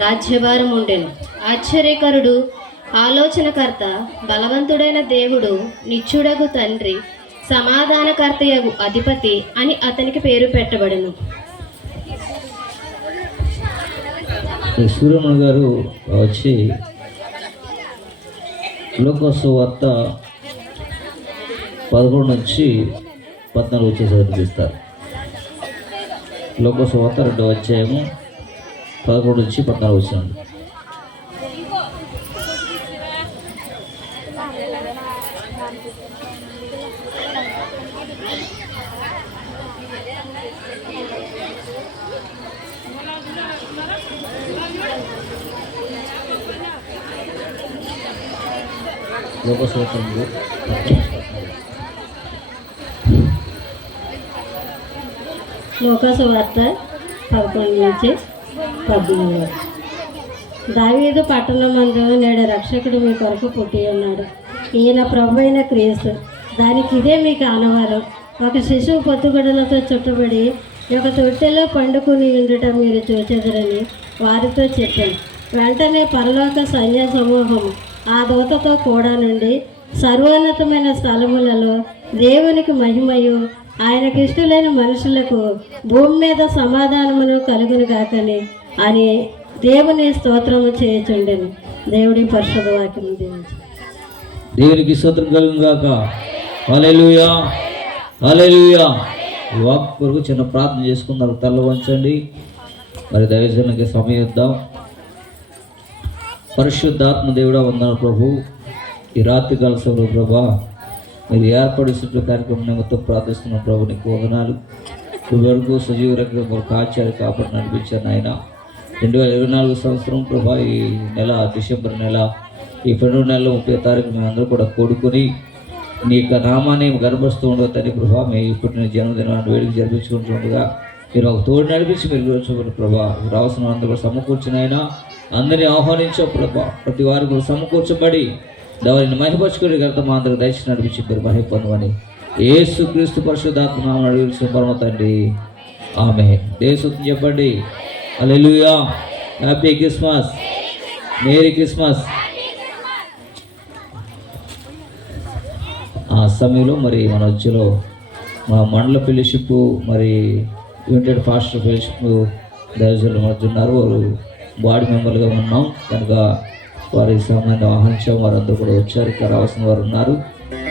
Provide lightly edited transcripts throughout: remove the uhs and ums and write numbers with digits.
రాజ్యభారం ఉండెను. ఆశ్చర్యకరుడు, ఆలోచనకర్త, బలవంతుడైన దేవుడు, నిత్యుడగు తండ్రి, సమాధానకర్తయగు అధిపతి అని అతనికి పేరు పెట్టబడును. సూర్యమణ గారు వచ్చి లోకసువార్త 11 నుంచి 14 వచ్చేసి చదివిస్తారు. లోకసువార్త 2వ అధ్యాయము 11 నుంచి 14 వచ్చినాడు. లోకసువార్త లోకసువార్త 11 నుంచి 14. దావీదు పట్టణమందు నేడు రక్షకుడు మీ కొరకు పుట్టి ఉన్నాడు. ఈయన ప్రభు అయిన క్రీస్తు. దానికి ఇదే మీకు ఆనవారం. ఒక శిశువు పొత్తుగుడ్డలతో చుట్టబడి ఒక తొట్టెలో పండుకుని ఉండుట మీరు చూచెదరని వారితో చెప్పాను. వెంటనే పరలోక సైన్య సమూహం ఆ దూతతో కూడా నుండి సర్వోన్నతమైన స్థలములలో దేవునికి మహిమయు ఆయనకి ఇష్టలైన మనుషులకు భూమి మీద సమాధానమును కలుగును గాకని అని దేవుని స్తోత్రము చేయుచుండెను. దేవుడి పరిశుద్ధ వాక్యము దేవునికి స్తోత్రం కలుగును గాక. హల్లెలూయా, హల్లెలూయా. ఈ వాక్ కొరకు చిన్న ప్రార్థన చేసుకుందాం. తల వంచండి. మరి దైవజనునికి సమయం ఇద్దాం. పరిశుద్ధాత్మ దేవుడా వందనాలు ప్రభు. ఈ రాత్రి కాల సమయంలో ప్రభా మీరు ఏర్పడిస్తున్న కార్యక్రమం నిమిత్తం ప్రార్థిస్తున్న ప్రభు నీకు వందనాలు. వరకు సజీవ రక్తం కాచారు కాబట్టి నడిపించాను ఆయన. 2024 సంవత్సరం ప్రభా ఈ నెల డిసెంబర్ నెల ఈ 2 నెలల 30వ తారీఖు మేము అందరూ కూడా కూడుకొని నీ యొక్క నామాన్ని గర్భస్తూ ఉండదు తల్లి ప్రభా. మేము పుట్టిన జన్మదినాన్ని వేడికి జరిపించుకుంటుండగా మీరు ఒక తోడు నడిపించి మీరు చూడండి ప్రభా. రావాల్సిన అందరూ కూడా సమకూర్చిన ఆయన అందరినీ ఆహ్వానించావు ప్రభా. ప్రతి వారు కూడా సమకూర్చబడి దానిని మహిపరచుకుని గత మా అందరికి దయచేసి నడిపించి మీరు మహిమ పొందమని యేసు క్రీస్తు పరిశుద్ధాత్మ నామమున అడిగి పరమ తండ్రి ఆమేన్. దేశం చెప్పండి. హల్లెలూయా. Happy Christmas, merry Christmas. ఆ సమయంలో మరి మన వచ్చలో మా మండల ఫెలోషిప్ మరి యునైటెడ్ పాస్టర్ ఫెలోషిప్ దైవజనులు మధ్య ఉన్నారు. వారు బాడీ మెంబర్గా ఉన్నాం కనుక వారి సమయాన్ని ఆహ్వానించాం. వారందరూ కూడా వచ్చారు. ఇక్కడ రావాల్సిన వారు ఉన్నారు.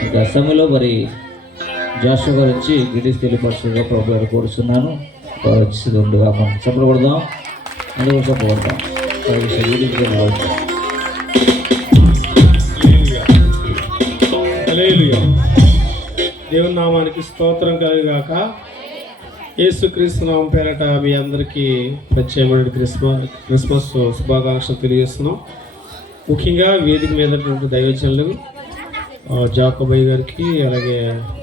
ఇంకా సమయంలో మరి జాషువా గారు వచ్చి గిరీష్ తెలియపరచుగా ప్రభు గారు కోరుచున్నాను. వారు వచ్చి ఉండగా మనం చెప్పకూడదాం, అందుకు చెప్పకూడదాం. దేవుని నామానికి స్తోత్రం కలుగుగాక. యేసుక్రీస్తు నామం పేరట మీ అందరికీ ప్రత్యేకమైన క్రిస్మస్ శుభాకాంక్షలు తెలియజేస్తున్నాం. ముఖ్యంగా వేదిక మీద దైవజనులు జాకబయ్య గారికి, అలాగే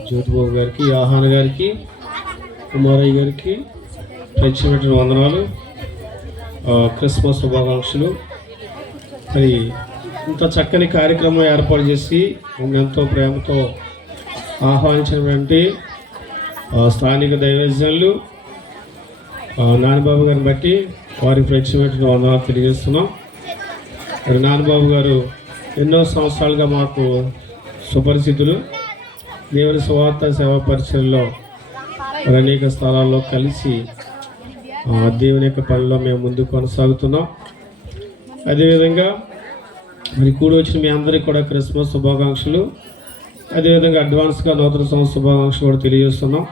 జ్యోతిబాబు గారికి, ఆహాన గారికి, కుమారయ్య గారికి ప్రత్యేకమైన వందనాలు, క్రిస్మస్ శుభాకాంక్షలు. మరి ఇంత చక్కని కార్యక్రమం ఏర్పాటు చేసి ఎంతో ప్రేమతో ఆహ్వానించినటువంటి స్థానిక దైవజనులు నానిబాబు గారిని బట్టి వారికి ప్రత్యేకమైన వందనాలు తెలియజేస్తున్నాం. మరి నానిబాబు గారు ఎన్నో సంవత్సరాలుగా మాకు సుపరిచితులు. దేవుని సువార్త సేవా పరిచయంలో అనేక స్థలాల్లో కలిసి దేవుని యొక్క పనిలో మేము ముందుకు కొనసాగుతున్నాం. అదేవిధంగా మరి కూడి వచ్చిన మీ అందరికీ కూడా క్రిస్మస్ శుభాకాంక్షలు, అదేవిధంగా అడ్వాన్స్గా నూతన సంవత్సర శుభాకాంక్షలు కూడా తెలియజేస్తున్నాం.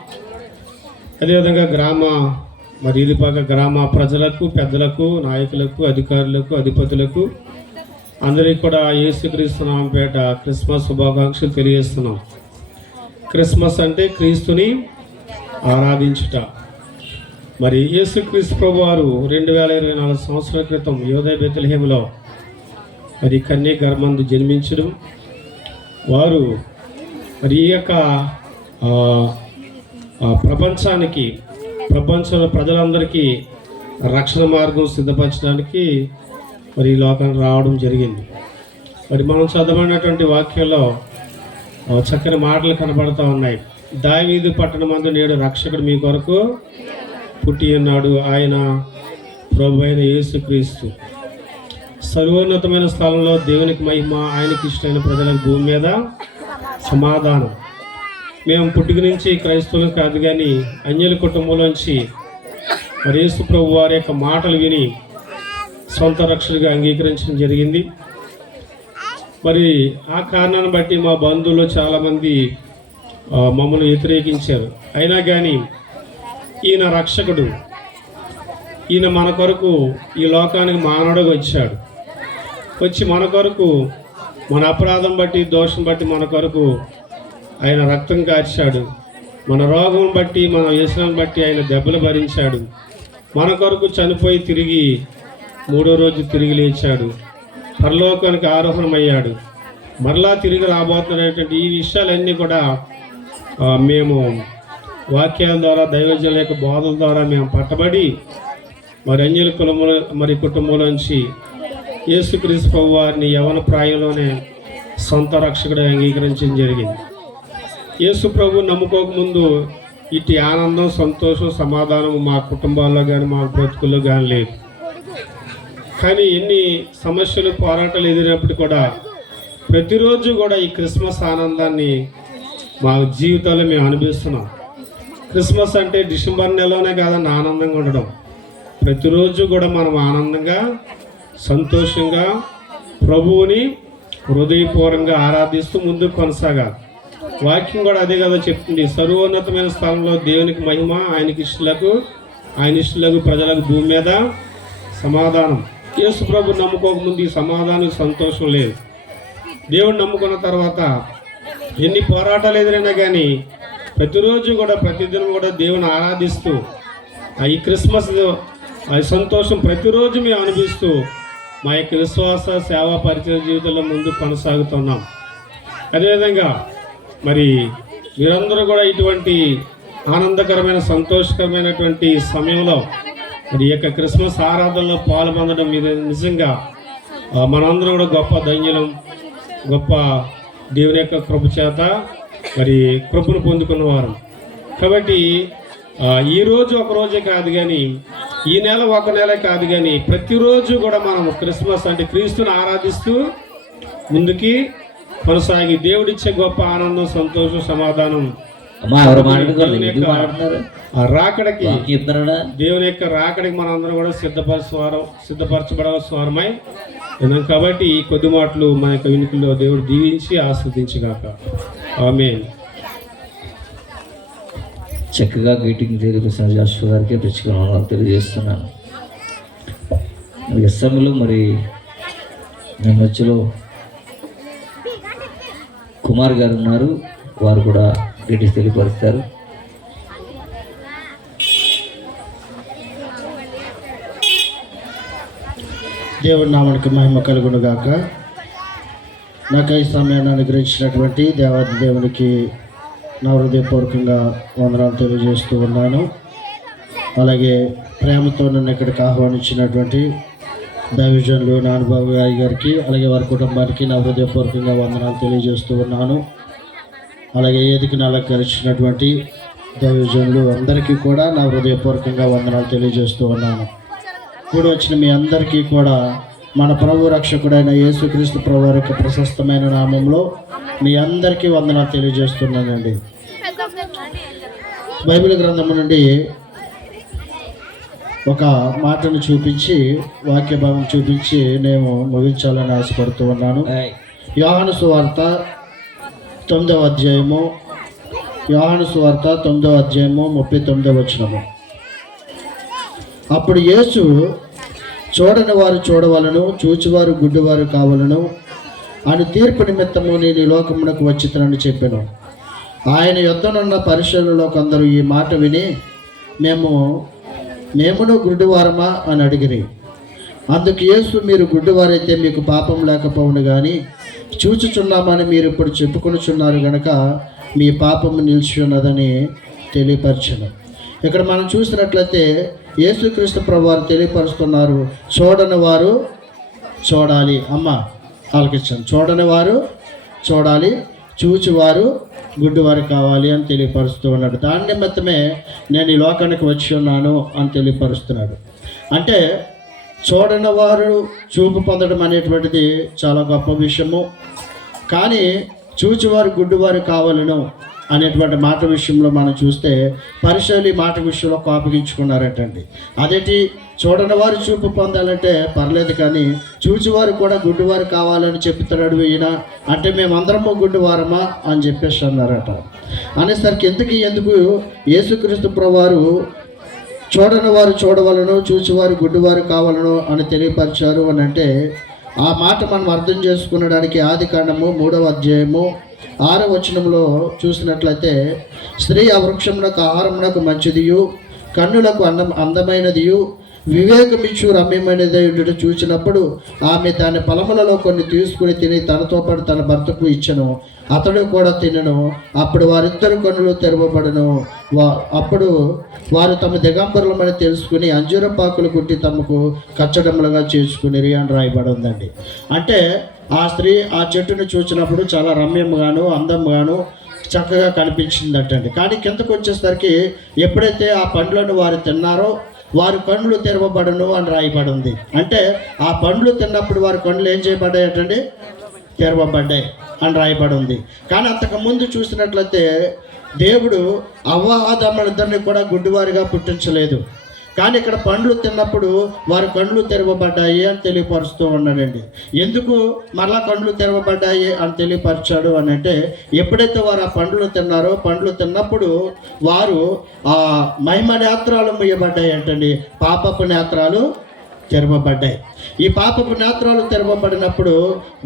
అదేవిధంగా మరి ఇదిపాక గ్రామ ప్రజలకు, పెద్దలకు, నాయకులకు, అధికారులకు, అధిపతులకు అందరికీ కూడా యేసుక్రీస్తు నామం పేట క్రిస్మస్ శుభాకాంక్షలు తెలియజేస్తున్నాం. క్రిస్మస్ అంటే క్రీస్తుని ఆరాధించుట. మరి యేసుక్రీస్తు ప్రభు వారు 2024 సంవత్సరాల క్రితం యోధా బెత్లెహేములో మరి కన్య గర్భమందు జన్మించడం, వారు మరి ఈ యొక్క ప్రపంచంలో ప్రజలందరికీ రక్షణ మార్గం సిద్ధపరచడానికి మరి ఈ లోకానికి రావడం జరిగింది. మరి మనం చదవబడినటువంటి వాక్యంలో చక్కని మాటలు కనబడుతూ ఉన్నాయి. దావీదు పట్టణమందు నేడు రక్షకుడు మీ కొరకు పుట్టి ఉన్నాడు. ఆయన ప్రభు అయిన యేసుక్రీస్తు. సర్వోన్నతమైన స్థలంలో దేవునికి మహిమ, ఆయనకి ఇష్టమైన ప్రజలకు భూమి మీద సమాధానం. మేము పుట్టుక నుంచి క్రైస్తవులు కాదు కానీ అన్యుల కుటుంబంలోంచి మరి యేసు ప్రభు వారి యొక్క మాటలు విని సొంత రక్షకుడిగా అంగీకరించడం జరిగింది. మరి ఆ కారణాన్ని బట్టి మా బంధువులు చాలామంది మమ్మల్ని వ్యతిరేకించారు. అయినా కానీ ఈయన రక్షకుడు, ఈయన మన కొరకు ఈ లోకానికి మానవుడిగా వచ్చాడు. వచ్చి మన కొరకు, మన అపరాధం బట్టి, దోషం బట్టి మన కొరకు ఆయన రక్తం కార్చాడు. మన రోగం బట్టి, మన వ్యసనం బట్టి ఆయన దెబ్బలు భరించాడు. మన కొరకు చనిపోయి తిరిగి 3వ రోజు తిరిగి లేచాడు. పరలోకానికి ఆరోహణమయ్యాడు. మరలా తిరిగి రాబోతున్నటువంటి ఈ విషయాలన్నీ కూడా మేము వాక్యాల ద్వారా, దైవజనుల యొక్క బోధల ద్వారా మేము పట్టబడి మరి అన్యుల కులముల మరి కుటుంబంలోంచి యేసుక్రీస్తు ప్రభు వారిని యవన ప్రాయంలోనే సొంత రక్షకుడు అంగీకరించడం జరిగింది. యేసు ప్రభు నమ్ముకోకముందు ఇటు ఆనందం, సంతోషం, సమాధానం మా కుటుంబాల్లో కానీ మా బ్రతుకుల్లో కానీ లేదు. కానీ ఎన్ని సమస్యలు, పోరాటాలు ఎదిరినప్పుడు కూడా ప్రతిరోజు కూడా ఈ క్రిస్మస్ ఆనందాన్ని మా జీవితాల్లో మేము అనుభవిస్తున్నాం. క్రిస్మస్ అంటే డిసెంబర్ నెలలోనే కాదని ఆనందంగా ఉండడం, ప్రతిరోజు కూడా మనం ఆనందంగా, సంతోషంగా ప్రభువుని హృదయపూర్వకంగా ఆరాధిస్తూ ముందుకు కొనసాగాలి. వాక్యం కూడా అదే కదా చెప్తుంది. సర్వోన్నతమైన స్థలంలో దేవునికి మహిమ, ఆయన ఇష్టలకు ప్రజలకు భూమి మీద సమాధానం. యేసు ప్రభు నమ్ముకోకముందు ఈ సమాధానం, సంతోషం లేదు. దేవుడు నమ్ముకున్న తర్వాత ఎన్ని పోరాటాలు ఎదురైనా కానీ ప్రతిరోజు కూడా, ప్రతిదినం కూడా దేవుని ఆరాధిస్తూ ఈ క్రిస్మస్ సంతోషం ప్రతిరోజు మేము అనుభవిస్తూ మా యొక్క విశ్వాస, సేవా, పరిచయ జీవితంలో ముందు కొనసాగుతున్నాం. అదేవిధంగా మరి మీరందరూ కూడా ఇటువంటి ఆనందకరమైన, సంతోషకరమైనటువంటి సమయంలో మరి ఈ యొక్క క్రిస్మస్ ఆరాధనలో పాల్పొందడం మీరు నిజంగా మనందరూ కూడా గొప్ప ధన్యులం. గొప్ప దేవుని యొక్క కృప చేత మరి కృపను పొందుకున్నవారు. కాబట్టి ఈరోజు ఒక రోజే కాదు కానీ, ఈ నెల ఒక నెల కాదు కానీ ప్రతిరోజు కూడా మనం క్రిస్మస్ అంటే క్రీస్తుని ఆరాధిస్తూ ముందుకి కొనసాగి దేవుడిచ్చే గొప్ప ఆనందం, సంతోషం, సమాధానం రాకడికి, దేవుని యొక్క రాకడికి మనందరం కూడా సిద్ధపరచబడవలసిన వారమై ఉన్నాం. కాబట్టి ఈ కొద్ది మాటలు మన యొక్క వినికిలో దేవుడు దీవించి ఆస్వాదించగాక. ఆమేన్. చక్కగా గ్రీటింగ్ తెలియపరిచిన జాషువా గారికి ప్రత్యేకంగా తెలియజేస్తున్నాను. ఎస్ఎంలో మరి మీ మధ్యలో కుమార్ గారు ఉన్నారు, వారు కూడా గ్రీటింగ్స్ తెలియపరుస్తారు. దేవుడి నామానికి మహిమ కలుగును గాక. నాకు ఈ సమయాన్ని అనుగ్రహించినటువంటి దేవాది దేవునికి నా హృదయపూర్వకంగా వందనాలు తెలియజేస్తూ ఉన్నాను. అలాగే ప్రేమతో నన్ను ఇక్కడికి ఆహ్వానించినటువంటి దైవజనులు నాన్నబాబు గారికి, అలాగే వారి కుటుంబానికి నా హృదయపూర్వకంగా వందనాలు తెలియజేస్తూ ఉన్నాను. అలాగే ఏదికి అలంకరించినటువంటి దైవజనులు అందరికీ కూడా నా హృదయపూర్వకంగా వందనాలు తెలియజేస్తూ ఉన్నాను. ఇప్పుడు వచ్చిన మీ అందరికీ కూడా మన ప్రభు రక్షకుడైన యేసుక్రీస్తు ప్రభు యొక్క ప్రశస్తమైన నామంలో మీ అందరికీ వందనాలు తెలియజేస్తున్నానండి. బైబిల్ గ్రంథము నుండి ఒక మాటను చూపించి, వాక్య భావం చూపించి నేను ముగించాలని ఆశపడుతూ ఉన్నాను. యోహాను సువార్త 9వ అధ్యాయము 39వ వచనము. అప్పుడు యేసు, చూడని వారు చూడవలను, చూచివారు గుడ్డివారు కావలను అని తీర్పు నిమిత్తము నేను ఈ లోకమునకు వచ్చితనని చెప్పాను. ఆయన యొద్దనున్న పరిశీలనలో కొందరు ఈ మాట విని, మేమును గుడ్డివారమా అని అడిగిరి. అందుకు యేసు, మీరు గుడ్డివారైతే మీకు పాపం లేకపోవును కానీ చూచుచున్నామని మీరు ఇప్పుడు చెప్పుకొనుచున్నారు గనక మీ పాపము నిలిచి ఉన్నదని తెలియపరచను. ఇక్కడ మనం చూసినట్లయితే యేసుక్రీస్తు ప్రభువారు తెలియపరుస్తున్నారు, చూడని వారు చూడాలి. అమ్మ ఆలకించండి. చూడని వారు చూడాలి, చూచివారు గుడ్డివారు కావాలి అని తెలియపరుస్తూ ఉన్నాడు. దాని నిమిత్తమే నేను ఈ లోకానికి వచ్చి ఉన్నాను అని తెలియపరుస్తున్నాడు. అంటే చూడని వారు చూపు పొందడం అనేటువంటిది చాలా గొప్ప విషయము. కానీ చూచివారు గుడ్డివారు కావాలను అనేటువంటి మాట విషయంలో మనం చూస్తే పరిశీలి మాట విషయంలో కోపగించుకున్నారటండి. అదేంటి, చూడని వారు చూపు పొందాలంటే పర్లేదు, కానీ చూచివారు కూడా గుడ్డివారు కావాలని చెప్తున్నాడు ఈయన, అంటే మేమందరము గుడ్డివారమా అని చెప్పేసి అన్నారట. అనేసరికి ఎందుకు యేసుక్రీస్తు ప్రభువారు చూడని వారు చూడవలను, చూచివారు గుడ్డివారు కావాలను అని తెలియపరిచారు అని అంటే, ఆ మాట మనం అర్థం చేసుకునడానికి ఆదికాండము 3వ అధ్యాయము 6వ వచనంలో చూసినట్లయితే, స్త్రీ ఆ వృక్షమునకు ఆహారమునకు మంచిదియు, కన్నులకు అందమైనదియు, వివేకమిచ్చు రమ్యమైనది చూసినప్పుడు ఆమె దాని ఫలములలో కొన్ని తీసుకుని తిని తనతో పాటు తన భర్తకు ఇచ్చను, అతడు కూడా తినను. అప్పుడు వారిద్దరు కన్నులు తెరవబడను. అప్పుడు వారు తమ దిగంబరులమని తెలుసుకుని అంజూరపాకులు కుట్టి తమకు కచ్చడములుగా చేసుకుని అని రాయబడి ఉందండి. అంటే ఆ స్త్రీ ఆ చెట్టును చూసినప్పుడు చాలా రమ్యంగాను అందంగాను చక్కగా కనిపించిందటండి. కానీ కిందకు వచ్చేసరికి ఎప్పుడైతే ఆ పండ్లను వారు తిన్నారో వారి కళ్ళు తెరవబడను అని రాయబడి ఉంది. అంటే ఆ పండ్లు తిన్నప్పుడు వారి కళ్ళు ఏం చేయబడ్డాయటండి? తెరవబడ్డాయి అని రాయబడి ఉంది. కానీ అంతకుముందు చూసినట్లయితే దేవుడు అవ్వ ఆదాములిద్దరిని కూడా గుడ్డివారిగా పుట్టించలేదు. కానీ ఇక్కడ పండ్లు తిన్నప్పుడు వారి కళ్ళు తెరవబడ్డాయి అని తెలియపరుస్తూ ఉన్నాడండి. ఎందుకు మరలా కళ్ళు తెరవబడ్డాయి అని తెలియపరిచాడు అని అంటే, ఎప్పుడైతే వారు ఆ పండ్లు తిన్నారో పండ్లు తిన్నప్పుడు వారు ఆ మహిమ నేత్రాలు ముయ్యబడ్డాయి అంటండి. పాపపు నేత్రాలు తెరవబడ్డాయి. ఈ పాపపు నేత్రాలు తెరవబడినప్పుడు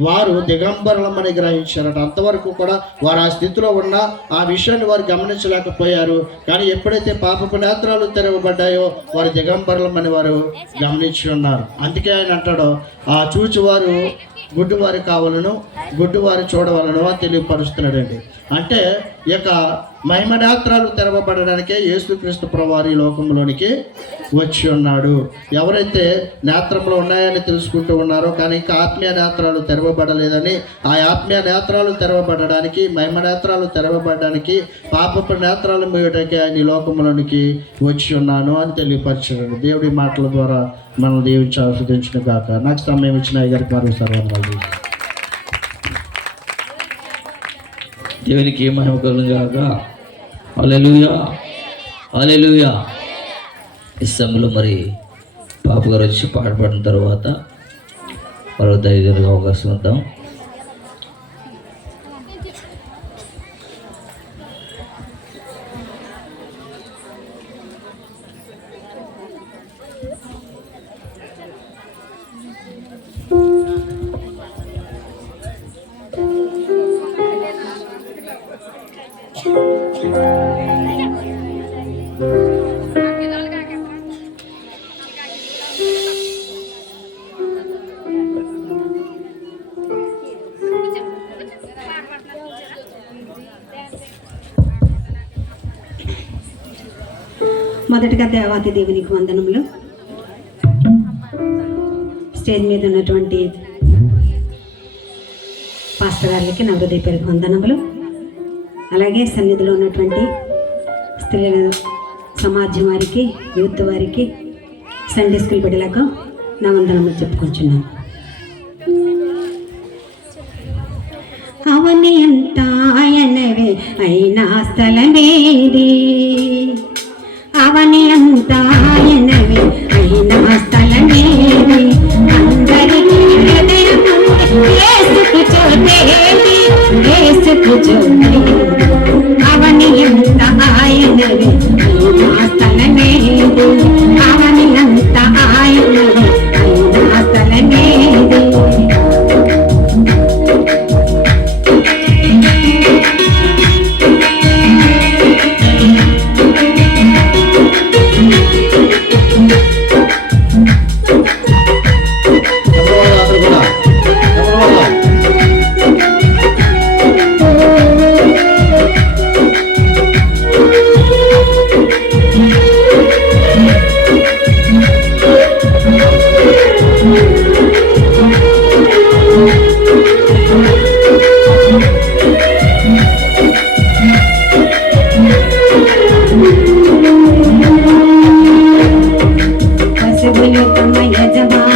వారు దిగంబరులమని గ్రహించారట. అంతవరకు కూడా వారు ఆ స్థితిలో ఉన్న ఆ విషయాన్ని వారు గమనించలేకపోయారు. కానీ ఎప్పుడైతే పాపపు నేత్రాలు తెరవబడ్డాయో వారు దిగంబరులమని వారు గమనించి ఉన్నారు. అందుకే ఆయన అంటాడు, ఆ చూచివారు గుడ్డివారు కావాలను, గుడ్డివారు చూడవలను అని తెలియపరుస్తున్నాడండి. అంటే ఈ యొక్క మహిమ నేత్రాలు తెరవబడడానికే యేసుక్రీస్తు ప్రభువారు ఈ లోకంలోనికి వచ్చి ఉన్నాడు. ఎవరైతే నేత్రంలో ఉన్నాయని తెలుసుకుంటూ ఉన్నారో కానీ ఇంకా ఆత్మీయ నేత్రాలు తెరవబడలేదని, ఆ ఆత్మీయ నేత్రాలు తెరవబడడానికి, మహిమ నేత్రాలు తెరవబడడానికి, పాపపు నేత్రాలు మూయడానికి ఆయన ఈ లోకంలోనికి వచ్చి ఉన్నాను అని తెలియపరిచాడు. దేవుడి మాటల ద్వారా మనం దీవించి ఆస్వాదించిన గాక. నాకు సమయం ఇచ్చిన అయ్యగారికి మరియు సర్వనాలు దేవునికి మహిమ కలుగును గాక. హల్లెలూయా, హల్లెలూయా. ఈ సమయంలో మరి పాప గారు వచ్చి పాటపడిన తర్వాత మరో దైవజనులకు అవకాశం ఇద్దాం. మొదటగా దేవాతి దేవునికి వందనములు. స్టేజ్ మీద ఉన్నటువంటి పాస్టర్ గారికి నా హృదయపూర్వక వందనములు. అలాగే సన్నిధిలో ఉన్నటువంటి స్త్రీల సమాజం వారికి, యూత్ వారికి, సండే స్కూల్ బిడ్డలకు నా వందనములు చెప్పుకుంటున్నాను. అవని అంతా ఆయనవే అయినా స్థలమేది, అవని అంతా ఆయనవే అయినా స్థలమేది, అందరికీ హృదయము యేసుకు చోటేది, యేసుకు చోటేది, అవని అంతా ఆయనవే అయినా స్థలమేది, అవని అంతా ఆయనవే అయినా స్థలమేది. పశువులు తమ యజమాని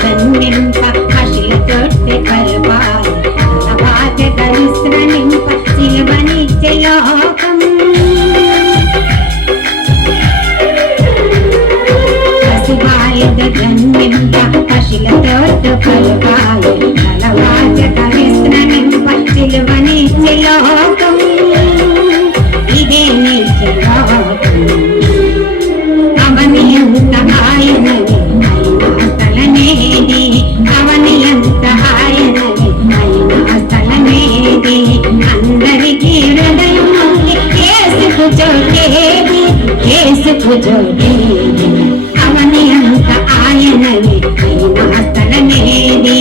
ಧನ್ಯಂಪ ಅಶಿಲ ತೊಟ್ಟೆ ಕಲ್ಪಾಯ ಬಾಧ್ಯದ ವಿಶ್ರಣಿಂಪ ಶಿಲ್ವನಿತ್ಯ ಲೋಕಂ ಹಸುವಾಯದ ಧನ್ಯಂಪ ಅಶಿಲ ತೊಟ್ಟೆ ಕಲ್ಪಾಯ ಬಾಧ್ಯದ ವಿಶ್ರಣಿಂಪ ಶಿಲ್ವನಿತ್ಯ ಲೋಕಂ ಇದೇ ನಿತ್ಯ ಲೋಕಂ అవనియంత ఆయనవి అయినా స్థలమేది అవనియంత ఆయనవి అయినా స్థలమేది అందరికీ హృదయం ఉంది యేసుకు చోటేది యేసుకు చోటేది అవనియంత ఆయనవి అయినా స్థలమేది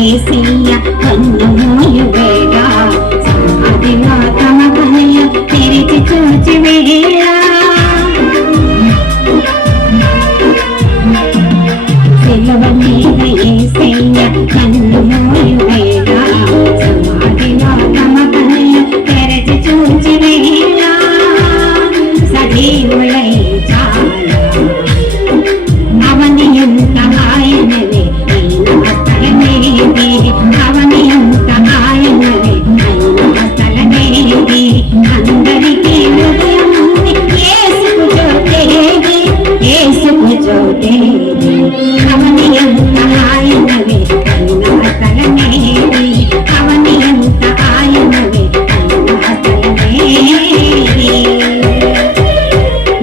ఏసయ్య కన్ను మూయవేగా సమాధిలో తమ కనులు తెరిచి చూచివేలా సిలువ మీద ఏసయ్య కన్ను మూయవేగా సమాధిలో తమ కనులు తెరిచి చూచివేలా సజీవులై చాలా అవనియంత ఆయనవే అవనియంత ఆయనవే అయినా స్థలమేది అందరికీ హృదయం ఉంది యేసుకు చోటేది యేసుకు చోటేది అవనియంత ఆయనవే అయినా స్థలమేది అవనియంత ఆయనవే అయినా స్థలమేది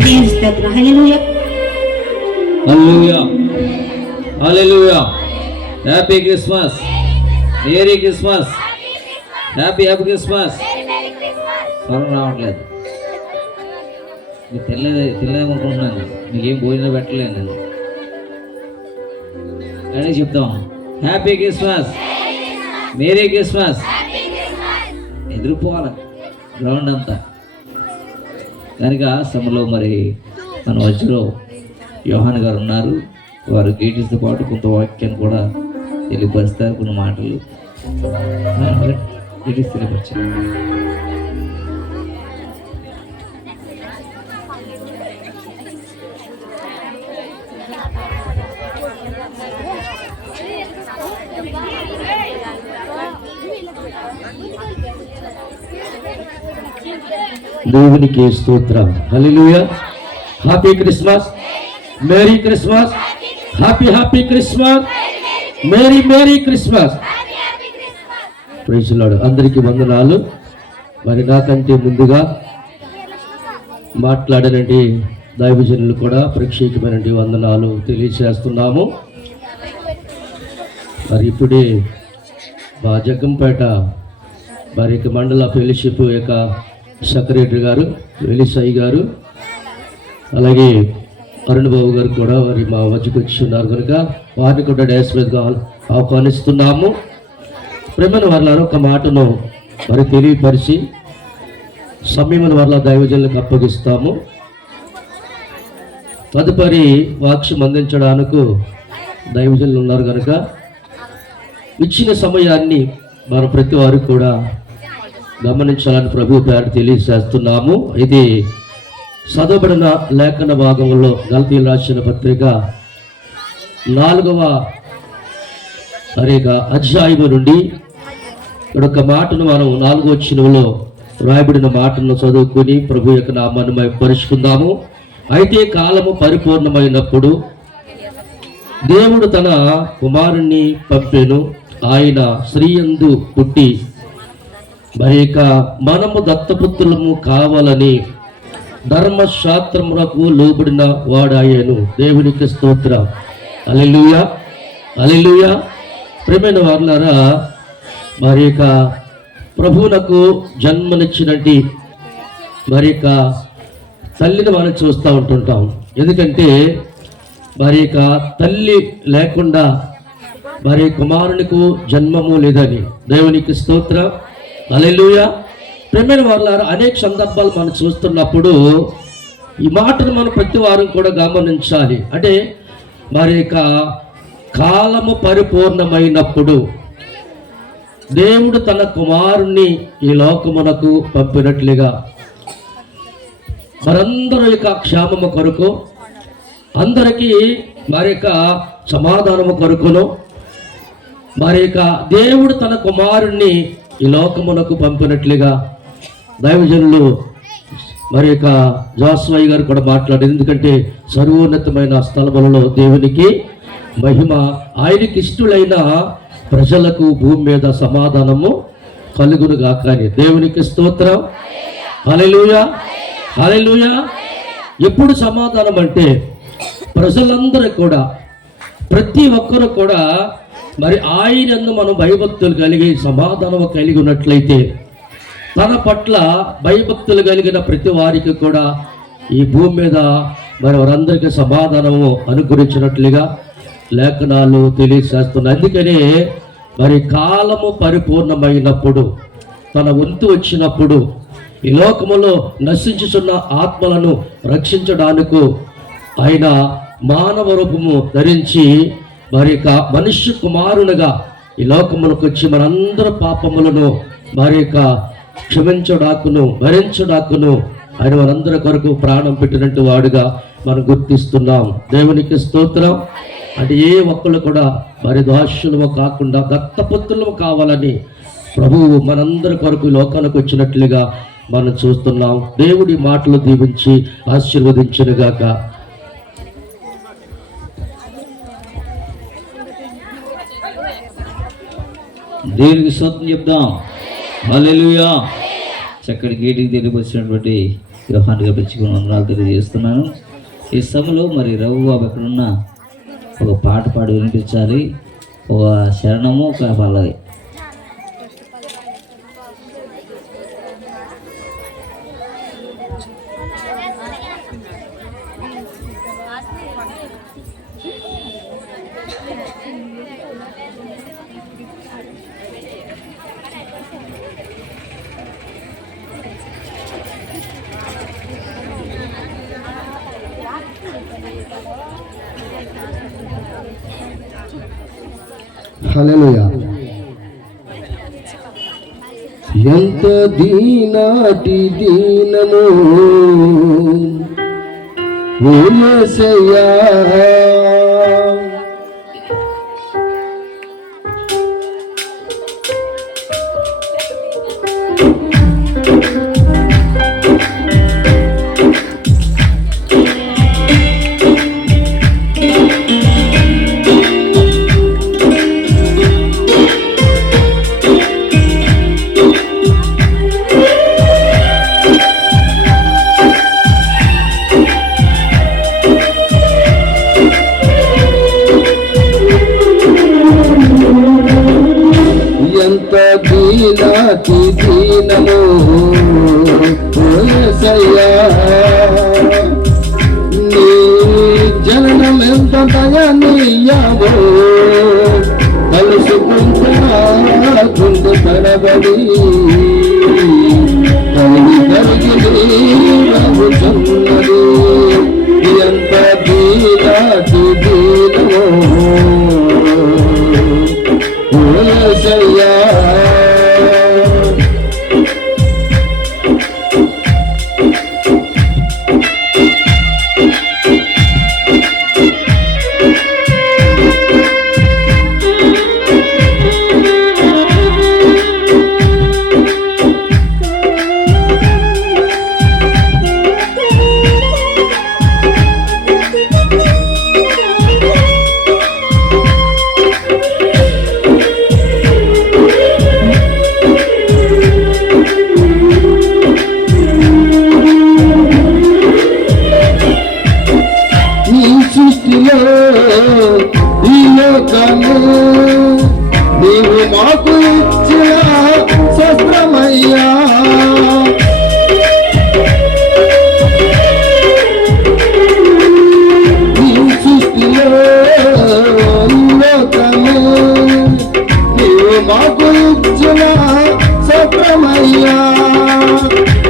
దేవుని స్తోత్రం హల్లెలూయా హల్లెలూయా హల్లెలూయా happy Christmas merry Christmas happy Christmas స్వరం రావట్లేదు మీకు తెలియదనుకుంటున్నాను మీకేం భోజనం పెట్టలేదు నేను అదే చెప్తాం హ్యాపీ క్రిస్మస్ మేరీ క్రిస్మస్ ఎదురుపోవాలి గ్రౌండ్ అంతా కనుక సమలో మరి మన మధ్యలో యోహాన్ గారు ఉన్నారు. వారు గీటితో పాటు కొంత వాక్యాన్ని కూడా తెలియపరుస్తారు, కొన్ని మాటలు గీటిస్ తెలియపరిచారు. దేవునికి స్తోత్రం. హల్లెలూయా. Happy Christmas, merry Christmas, happy Christmas, merry Christmas. Praise the Lord. అందరికీ వందనాలు. మరి నాకంటే ముందుగా మాట్లాడనండి దైవజనులు కూడా ప్రత్యేకమైనటువంటి వందనాలు తెలియజేస్తున్నాము. మరి ఇప్పుడే మా జగ్గంపేట మరి మండల ఫెలోషిప్ యొక్క సెక్రటరీ గారు వెలిసాయి గారు, అలాగే అరుణ్ బాబు గారు కూడా మరి మా మధ్యకు వచ్చి ఉన్నారు కనుక వారిని కూడా డాన్స్ మీదగా ఆహ్వానిస్తున్నాము. ప్రేమను వాళ్ళ ఒక మాటను మరి తెలియపరిచి సమయం వల్ల దైవజనులకు అప్పగిస్తాము. తదుపరి వాక్యం అందించడానికి దైవజనులు ఉన్నారు కనుక ఇచ్చిన సమయాన్ని మన ప్రతి వారు కూడా గమనించాలని ప్రభు పేరు తెలియజేస్తున్నాము. ఇది చదవబడిన లేఖన భాగంలో గలతీయులకు రాసిన పత్రిక 4వ అధ్యాయము నుండి ఒక మాటను మనం 4వ వచనంలో రాయబడిన మాటను చదువుకుని ప్రభు యొక్క నామాన్ని మహిమపరుచుకుందాము. అయితే కాలము పరిపూర్ణమైనప్పుడు దేవుడు తన కుమారుణ్ణి పంపెను. ఆయన స్త్రీయందు పుట్టి మరి మనము దత్తపుత్రులము కావాలని ధర్మశాస్త్రములకు లోబడిన వాడాయను. దేవునికి స్తోత్రం. హల్లెలూయా హల్లెలూయా. ప్రియమైన వారులారా, మరి ప్రభువునకు జన్మనిచ్చినట్టి మరి తల్లిని మనం చూస్తూ ఉంటుంటాం. ఎందుకంటే మరి యొక్క తల్లి లేకుండా మరి కుమారునికు జన్మము లేదని దేవునికి స్తోత్రం. హల్లెలూయా. ప్రేమైన వారులారా, అనేక సందర్భాలు మనం చూస్తున్నప్పుడు ఈ మాటను మనం ప్రతి వారం కూడా గమనించాలి. అంటే మరి యొక్క కాలము పరిపూర్ణమైనప్పుడు దేవుడు తన కుమారుణ్ణి ఈ లోకమునకు పంపినట్లుగా మరందరి యొక్క క్షేమము కొరకు, అందరికీ మరి యొక్క సమాధానము కొరకును మరి యొక్క దేవుడు తన కుమారుణ్ణి ఈ లోకమునకు పంపినట్లుగా దైవజనులు మరి యొక్క జాస్వయ్య గారు కూడా మాట్లాడారు. ఎందుకంటే సర్వోన్నతమైన స్థలములలో దేవునికి మహిమ, ఆయనకి ఇష్టలైన ప్రజలకు భూమి మీద సమాధానము కలుగును గాక అని. దేవునికి స్తోత్రం. హల్లెలూయా, హల్లెలూయా. ఎప్పుడు సమాధానం అంటే ప్రజలందరూ కూడా, ప్రతి ఒక్కరు కూడా మరి ఆయనందు మనం భయభక్తులు కలిగి సమాధానము కలిగి ఉన్నట్లయితే, తన పట్ల భయభక్తులు కలిగిన ప్రతి వారికి కూడా ఈ భూమి మీద మరి వారందరికీ సమాధానము అనుగ్రహించినట్లుగా లేఖనాలు తెలియజేస్తున్నాయి. అందుకనే మరి కాలము పరిపూర్ణమైనప్పుడు, తన వంతు వచ్చినప్పుడు ఈ లోకములో నశించుచున్న ఆత్మలను రక్షించడానికి ఆయన మానవ రూపము ధరించి మరి మనుష్య కుమారునిగా ఈ లోకములకు వచ్చి మనందరి పాపములను మరి క్షమించడాకును భరించడాకును ఆయన మనందరి కొరకు ప్రాణం పెట్టినట్టు వాడుగా మనం గుర్తిస్తున్నాం. దేవునికి స్తోత్రం. అంటే ఏ ఒక్కళ్ళు కూడా మరి దోషులము కాకుండా దత్తపుత్రులము కావాలని ప్రభువు మనందరి కొరకు లోకానికి వచ్చినట్లుగా మనం చూస్తున్నాం. దేవుడి మాటలు దీవించి ఆశీర్వదించునుగాక. దేవునికి స్తోత్రం చెప్దాం. హల్లెలూయా. చక్కటి గీటికి తెలియపరిచినటువంటి యోహానుగా పెంచుకుని వందనాలు తెలియజేస్తున్నాను. ఈ సభలో మరి రఘు బాబు ఎక్కడున్నా ఒక పాట పాడి వినిపించాలి, ఒక శరణము, ఒక పల్లవి. హల్లెలూయా. ఎంత దీనాటి దీనము ఓ యేసయ్యా, దీనాతి దీనము ఓ యేసయ్యా, నీ జననం ఎంత దయనీయమో తలుసుకుంటా గుండె తడబడి కలిగి నవ్వుచున్నది. ఎంత దీనాతి దీనము ఓ యేసయ్యా. మాకు ఇచ్చిన సత్రమయ్యా,